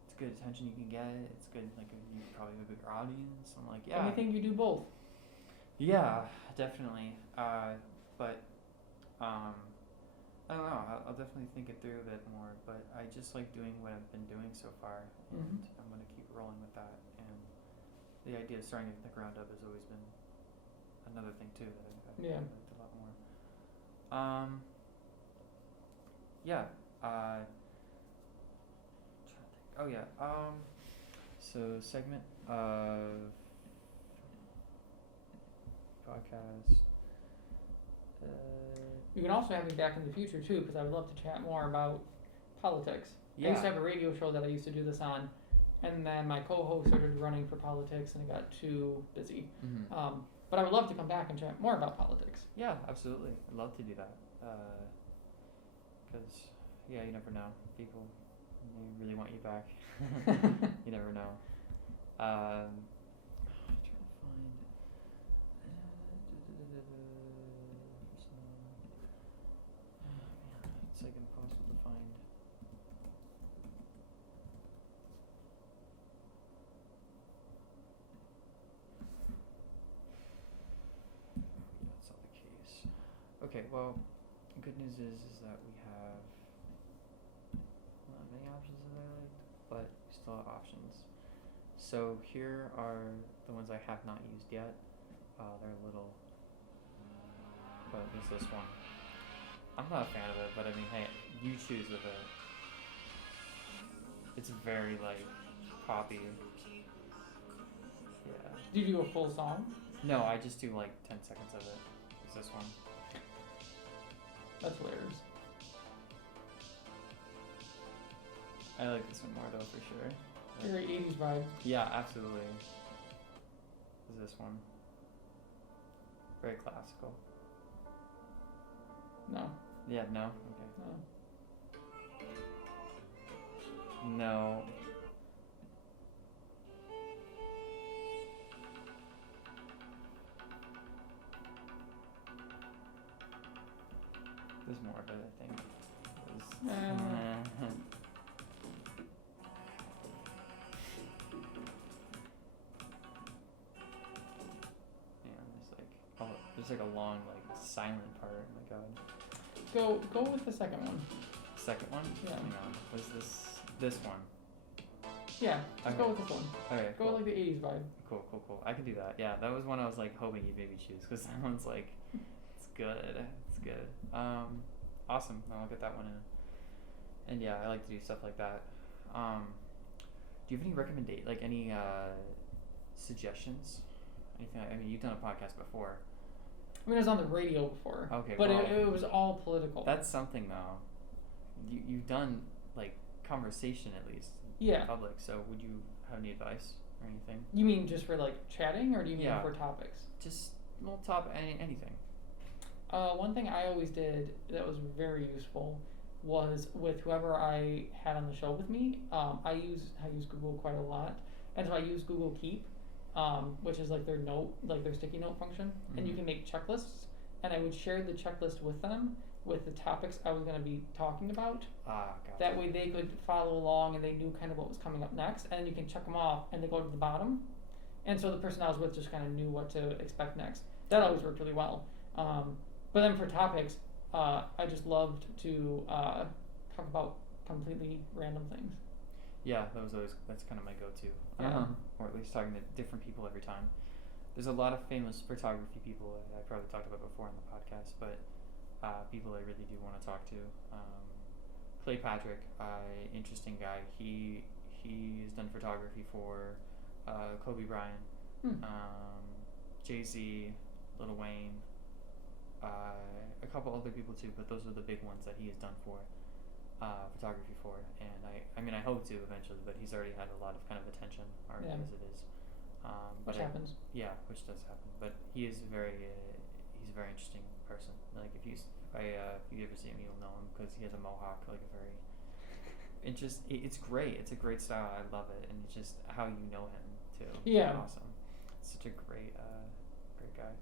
It's good attention you can get. It's good, like you probably have a bigger audience. I'm like, yeah. Anything you do both. Yeah, definitely. But I don't know. I'll definitely think it through a bit more. But I just like doing what I've been doing so far, and I'm gonna keep rolling with that. And the idea of starting at the ground up has always been another thing too that I've Yeah. liked a lot more. Yeah. Trying to think. Oh yeah. So segment of podcast. You can also have me back in the future too, because I would love to chat more about politics. I used to have a radio show that I used to do this on, and then my co-host started running for politics, and it got too busy. Mm-hmm. But I would love to come back and chat more about politics. Yeah, absolutely. I'd love to do that. Because, yeah, you never know. People may really want you back. You never know. I'm trying to find. Oh, man, it's like impossible to find. Yeah, that's not the case. Okay, well, the good news is that we have not many options that I liked, but we still have options. So here are the ones I have not used yet. They're a little, but there's this one. I'm not a fan of it, but I mean, hey, you choose with it. It's very like poppy. Yeah. Do you do a full song? No, I just do like 10 seconds of it. It's this one. That's hilarious. I like this one more though, for sure. Very 80s vibe. Yeah, absolutely. Is this one. Very classical. No. Yeah, no? Okay. No. There's more of it, I think. There's like a long, like, silent part. Oh my god. Go with the second one. Second one? Yeah. Hang on. Was this one? Yeah, just Okay. go with this one. Okay, Go cool. with like the 80s vibe. Cool. I can do that. Yeah, that was one I was like hoping you'd maybe choose, because that one's like, it's good. It's good. Awesome. I'll get that one in. And yeah, I like to do stuff like that. Do you have any any suggestions? Anything? I mean, you've done a podcast before. I mean, I was on the radio before. Okay, but well, it was all political. That's something though. You've done like conversation at least. Yeah. In public. So would you have any advice or anything? You mean just for like chatting, or do you mean Yeah. for topics? Just anything. One thing I always did that was very useful was with whoever I had on the show with me. I use Google quite a lot, and so I use Google Keep, which is like their sticky note function, and you can make checklists. And I would share the checklist with them with the topics I was going to be talking about. Gotcha. That way they could follow along and they knew kind of what was coming up next, and then you can check them off and they go to the bottom. And so the person I was with just kind of knew what to expect next. That always worked really well. But then for topics, I just loved to talk about completely random things. Yeah, that's kind of my go-to. Yeah. Or at least talking to different people every time. There's a lot of famous photography people I probably talked about before on the podcast, but people I really do want to talk to. Clay Patrick, interesting guy. He's done photography for Kobe Bryant, Hmm. Jay-Z, Lil Wayne, a couple other people too, but those are the big ones that he has done for photography for. And I mean, I hope to eventually, but he's already had a lot of kind of attention already Yeah. as it is. Which happens. Yeah, which does happen. But he is he's a very interesting person. Like if you ever see him, you'll know him because he has a mohawk, like a very. It's great. It's a great style. I love it, and it's just how you know him too. It's Yeah. awesome. It's such a great guy.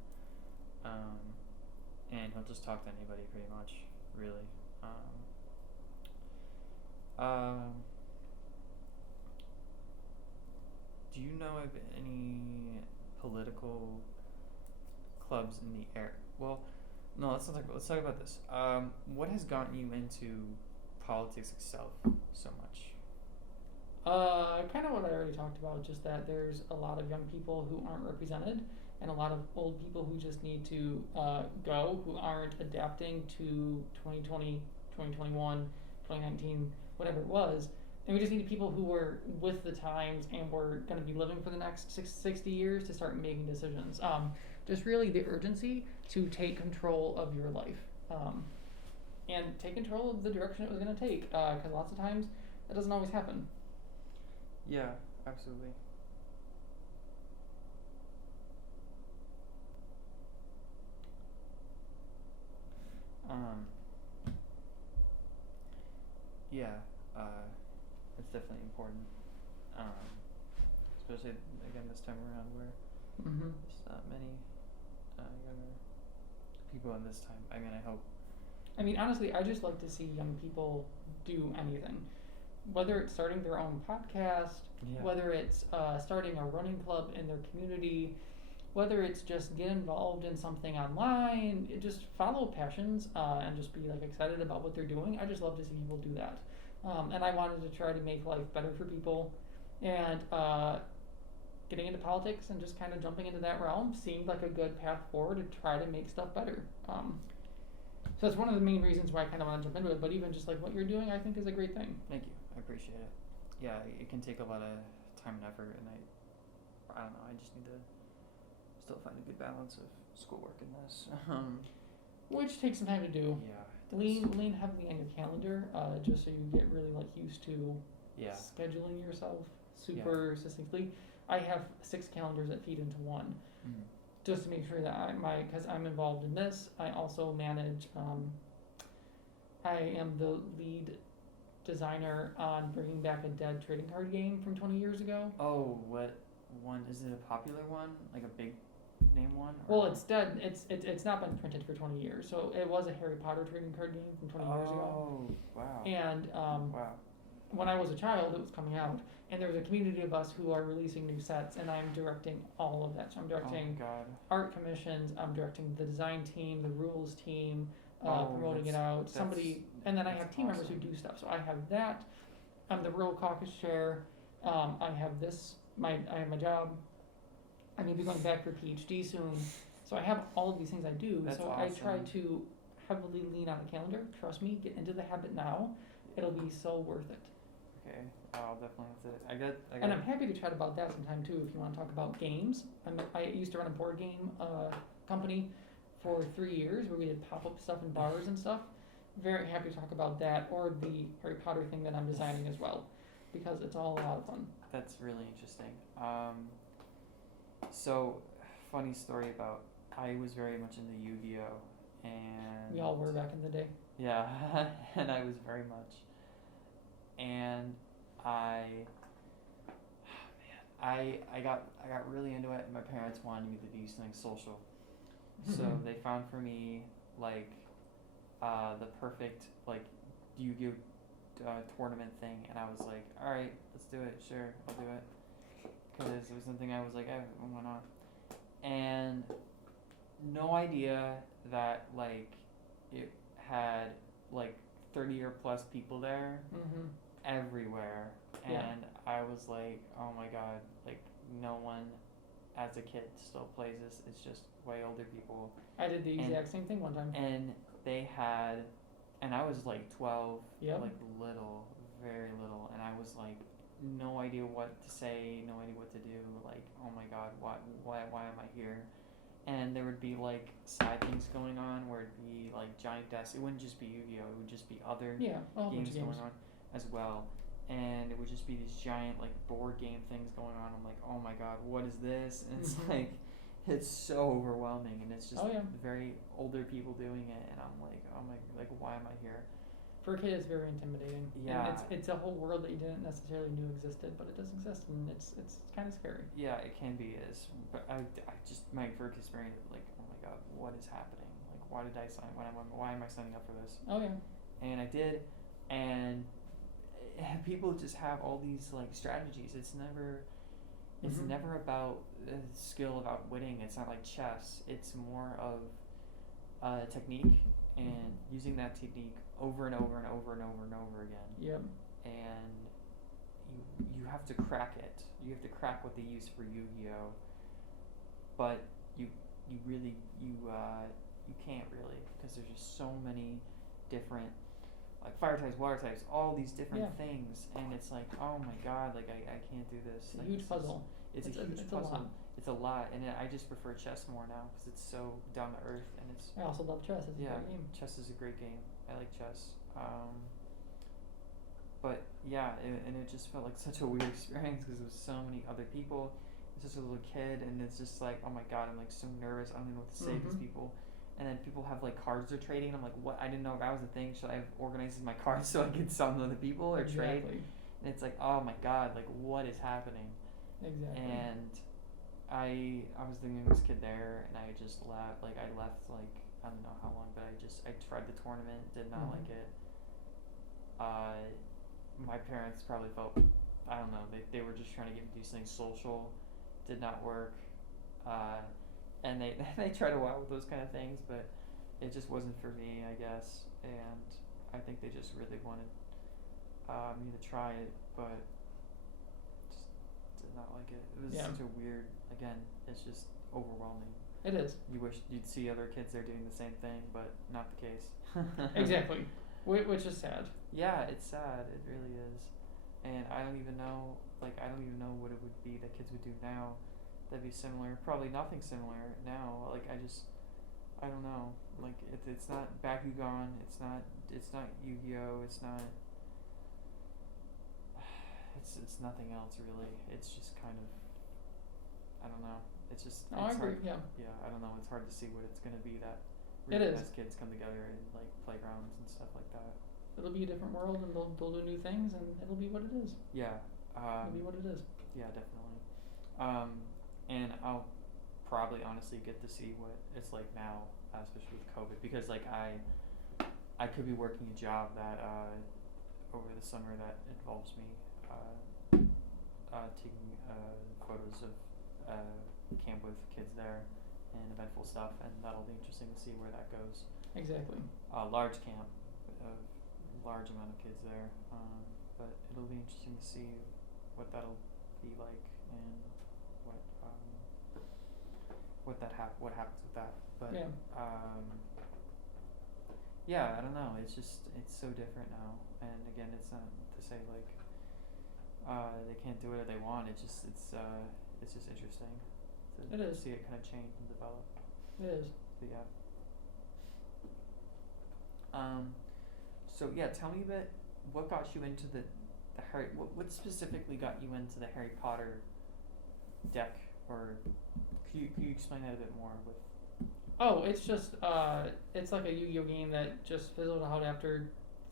And he'll just talk to anybody pretty much, really. Do you know of any political clubs in the air? Well, no. Let's talk about this. What has gotten you into politics itself so much? Kind of what I already talked about, just that there's a lot of young people who aren't represented, and a lot of old people who just need to go, who aren't adapting to 2020, 2021, 2019, whatever it was. And we just need people who were with the times and were going to be living for the next 60 years to start making decisions. Just really the urgency to take control of your life and take control of the direction it was going to take, because lots of times that doesn't always happen. Yeah, absolutely. Yeah, it's definitely important. Especially again this time around where Mm-hmm. there's not many younger people in this time. I mean, I hope. I mean, honestly, I just like to see young people do anything. Whether it's starting their own podcast, Yeah. whether it's starting a running club in their community, whether it's just get involved in something online, just follow passions and just be like excited about what they're doing. I just love to see people do that. And I wanted to try to make life better for people. And getting into politics and just kind of jumping into that realm seemed like a good path forward to try to make stuff better. So that's one of the main reasons why I kind of want to jump into it. But even just like what you're doing, I think is a great thing. Thank you. I appreciate it. Yeah, it can take a lot of time and effort, and I don't know. I just need to still find a good balance of schoolwork in this. Which takes some time to do. Yeah. It does. Lean heavily on your calendar, just so you get really like used to Yeah. scheduling yourself super succinctly. I have 6 calendars that feed into one, Mm. just to make sure that because I'm involved in this, I also manage. I am the lead designer on bringing back a dead trading card game from 20 years ago. Oh, what one? Is it a popular one? Like a big name one? Well, it's dead. It's not been printed for 20 years. So it was a Harry Potter trading card game from 20 years ago. Oh, wow. And Wow. when I was a child, it was coming out, and there was a community of us who are releasing new sets, and I'm directing all of that. So I'm directing Oh, God. art commissions, I'm directing the design team, the rules team, promoting it that's- out. that's- Somebody, and then I have that's team members who awesome. do stuff. So I have that. I'm the rural caucus chair. I have this. I have my job. I'm gonna be going back for PhD soon. So I have all of these things I do. That's so I try awesome. to heavily lean on the calendar. Trust me, get into the habit now. It'll be so worth it. Okay, I'll definitely have to. I got. And I'm happy to chat about that sometime too, if you want to talk about games. I used to run a board game company for 3 years where we did pop-up stuff in bars and stuff. Very happy to talk about that, or the Harry Potter thing that I'm designing as well, because it's all a lot of fun. That's really interesting. So, funny story about. I was very much into Yu-Gi-Oh, and We all were back in the day. yeah, and I was very much, and I got really into it, and my parents wanted me to do something social, so they found for me like the perfect like Yu-Gi-Oh tournament thing, and I was like, all right, let's do it, sure, I'll do it, because it was something I was like, oh, why not? And no idea that like it had like 30 or plus people there Mm-hmm. everywhere, Yeah. and I was like, oh my god, like no one as a kid still plays this. It's just way older people, I did the and exact same thing one time. and they had, and I was like 12, Yep. like little, very little, and I was like, no idea what to say, no idea what to do. Like, oh my god, why am I here? And there would be like side things going on where it'd be like giant desks. It wouldn't just be Yu-Gi-Oh. It would just be other Yeah, a whole bunch games of going games. on as well. And it would just be these giant like board game things going on. I'm like, oh my god, what is this? And it's Mhm. like, it's so overwhelming, and it's just Oh yeah. very older people doing it, and I'm like, oh my, like why am I here? For a kid, it's very intimidating. Yeah. And it's a whole world that you didn't necessarily knew existed, but it does exist, and it's kind of scary. Yeah, it can be is, but I just my first experience like, oh my god, what is happening? Like, why did I sign? Why am I signing up for this? Oh yeah. And I did, and people just have all these like strategies. It's never Mhm. about skill, about winning. It's not like chess. It's more of technique and using that technique over and over and over and over and over again. Yep. And you have to crack it. You have to crack what they use for Yu-Gi-Oh. But you really you can't really, because there's just so many different like fire types, water types, all these different Yeah. things, and it's like, oh my god, like I can't do this. It's a Like, huge this puzzle. It's a huge it's puzzle. a lot. It's a lot, and I just prefer chess more now because it's so down to earth, and it's I also love chess. It's a yeah, great game. chess is a great game. I like chess. But yeah, and it just felt like such a weird experience because there was so many other people. It's just a little kid, and it's just like, oh my god, I'm like so nervous. I don't even know what to say to these Mhm. people. And then people have like cards they're trading. I'm like, what? I didn't know that was a thing. Should I have organized my cards so I could sell them to other people or trade? Exactly. And it's like, oh my god, like what is happening? Exactly. And I was the youngest kid there, and I just left. Like I left like I don't know how long, but I tried the tournament, did not Mhm. like it. My parents probably felt, I don't know, they were just trying to get me to do something social, did not work, and they they tried a while with those kind of things, but it just wasn't for me, I guess, and I think they just really wanted me to try it, but just did not like it. It was Yeah. such a weird, again, it's just overwhelming. It is. You wish you'd see other kids there doing the same thing, but not the case. Exactly. Which is sad. Yeah, it's sad. It really is. And I don't even know, like, I don't even know what it would be that kids would do now that'd be similar. Probably nothing similar now. Like, I don't know. Like, it's not Bakugan. It's not Yu-Gi-Oh. It's nothing else really. It's just kind of, I don't know. It's just, No, I it's agree. hard. Yeah. Yeah, I don't know. It's hard to see what it's gonna be that It really is. as kids come together in like playgrounds and stuff like that. It'll be a different world, and they'll do new things, and it'll be what it is. Yeah. It'll be what it is. Yeah, definitely. And I'll probably honestly get to see what it's like now, especially with COVID, because like I could be working a job that over the summer that involves me taking photos of camp with kids there and eventful stuff, and that'll be interesting to see where that goes. Exactly. Large camp, a large amount of kids there, but it'll be interesting to see what that'll be like and what happens with that. But Yeah. yeah, I don't know. It's just it's so different now, and again, it's not to say like they can't do whatever they want. It's just interesting to It is. see it kind of change and develop. It is. So yeah. So yeah, tell me a bit. What got you into the Harry? What specifically got you into the Harry Potter deck? Or can you explain that a bit more? With Oh, it's just it's like a Yu-Gi-Oh game that just fizzled out after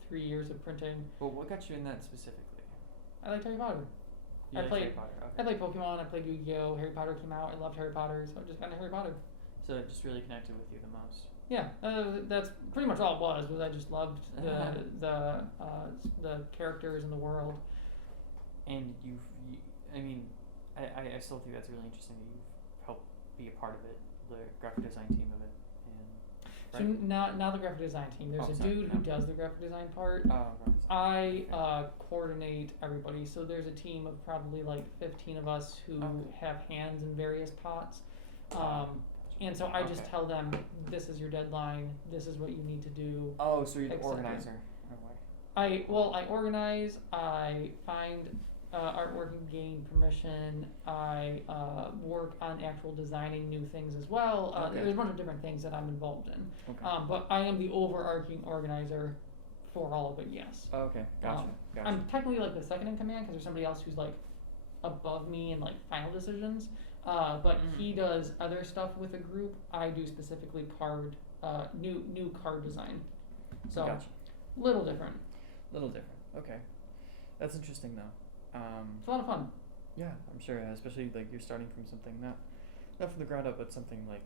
3 years of printing. well, what got you in that specifically? I liked Harry Potter. You I liked played- Harry Potter. Okay. I played Pokemon. I played Yu-Gi-Oh. Harry Potter came out. I loved Harry Potter, so I just got into Harry Potter. So it just really connected with you the most. Yeah, that's pretty much all it was. Was I just loved the characters and the world. And I mean, I still think that's really interesting that you've helped be a part of it, the graphic design team of it, and So not the graphic design team. There's Oh, a sorry, dude who no. does the graphic design part. Oh, right. I coordinate everybody. So there's a team of probably like 15 of us who Okay. have hands in various pots. Gotcha. And so I just Okay. tell them, this is your deadline, this is what you need to do. Oh, so you're the etc. organizer in a way. I organize, I find artwork and gain permission, I work on actual designing new things as well. Okay. There's a bunch of different things that I'm involved in. Okay. But I am the overarching organizer for all of it, yes. Oh, okay. Gotcha. Gotcha. I'm technically like the second in command because there's somebody else who's like above me in like final decisions. But he does other stuff with the group. I do specifically card, new card design. So Gotcha. little different. Little different. Okay. That's interesting though. It's a lot of fun. Yeah, I'm sure. Especially like you're starting from something not from the ground up, but something like.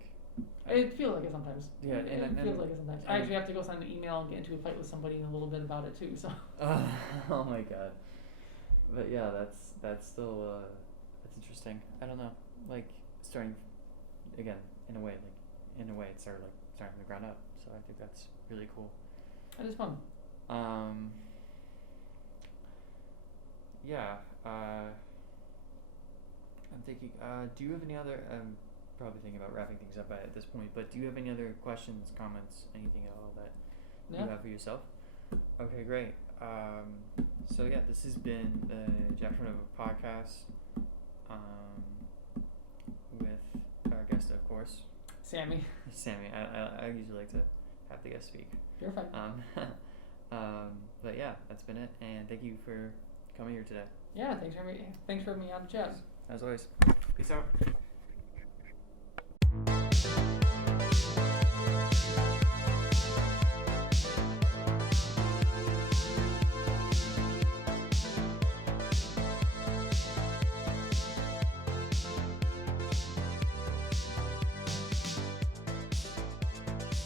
It feels like it sometimes. Yeah, It feels like it sometimes. I actually have to go send an email and get into a fight with somebody in a little bit about it too. So. Oh my god. But yeah, that's still that's interesting. I don't know. Like starting again in a way it started like starting from the ground up. So I think that's really cool. It is fun. Yeah. I'm thinking. Do you have any other? I'm probably thinking about wrapping things up at this point. But do you have any other questions, comments, anything at all that you have for yourself? Okay, great. So yeah, this has been the Jackson Nova podcast. With our guest, of course, Sammy. Sammy. I usually like to have the guest speak. You're fine. But yeah, that's been it, and thank you for coming here today. Yeah, thanks for having me on the chat. As always, peace out.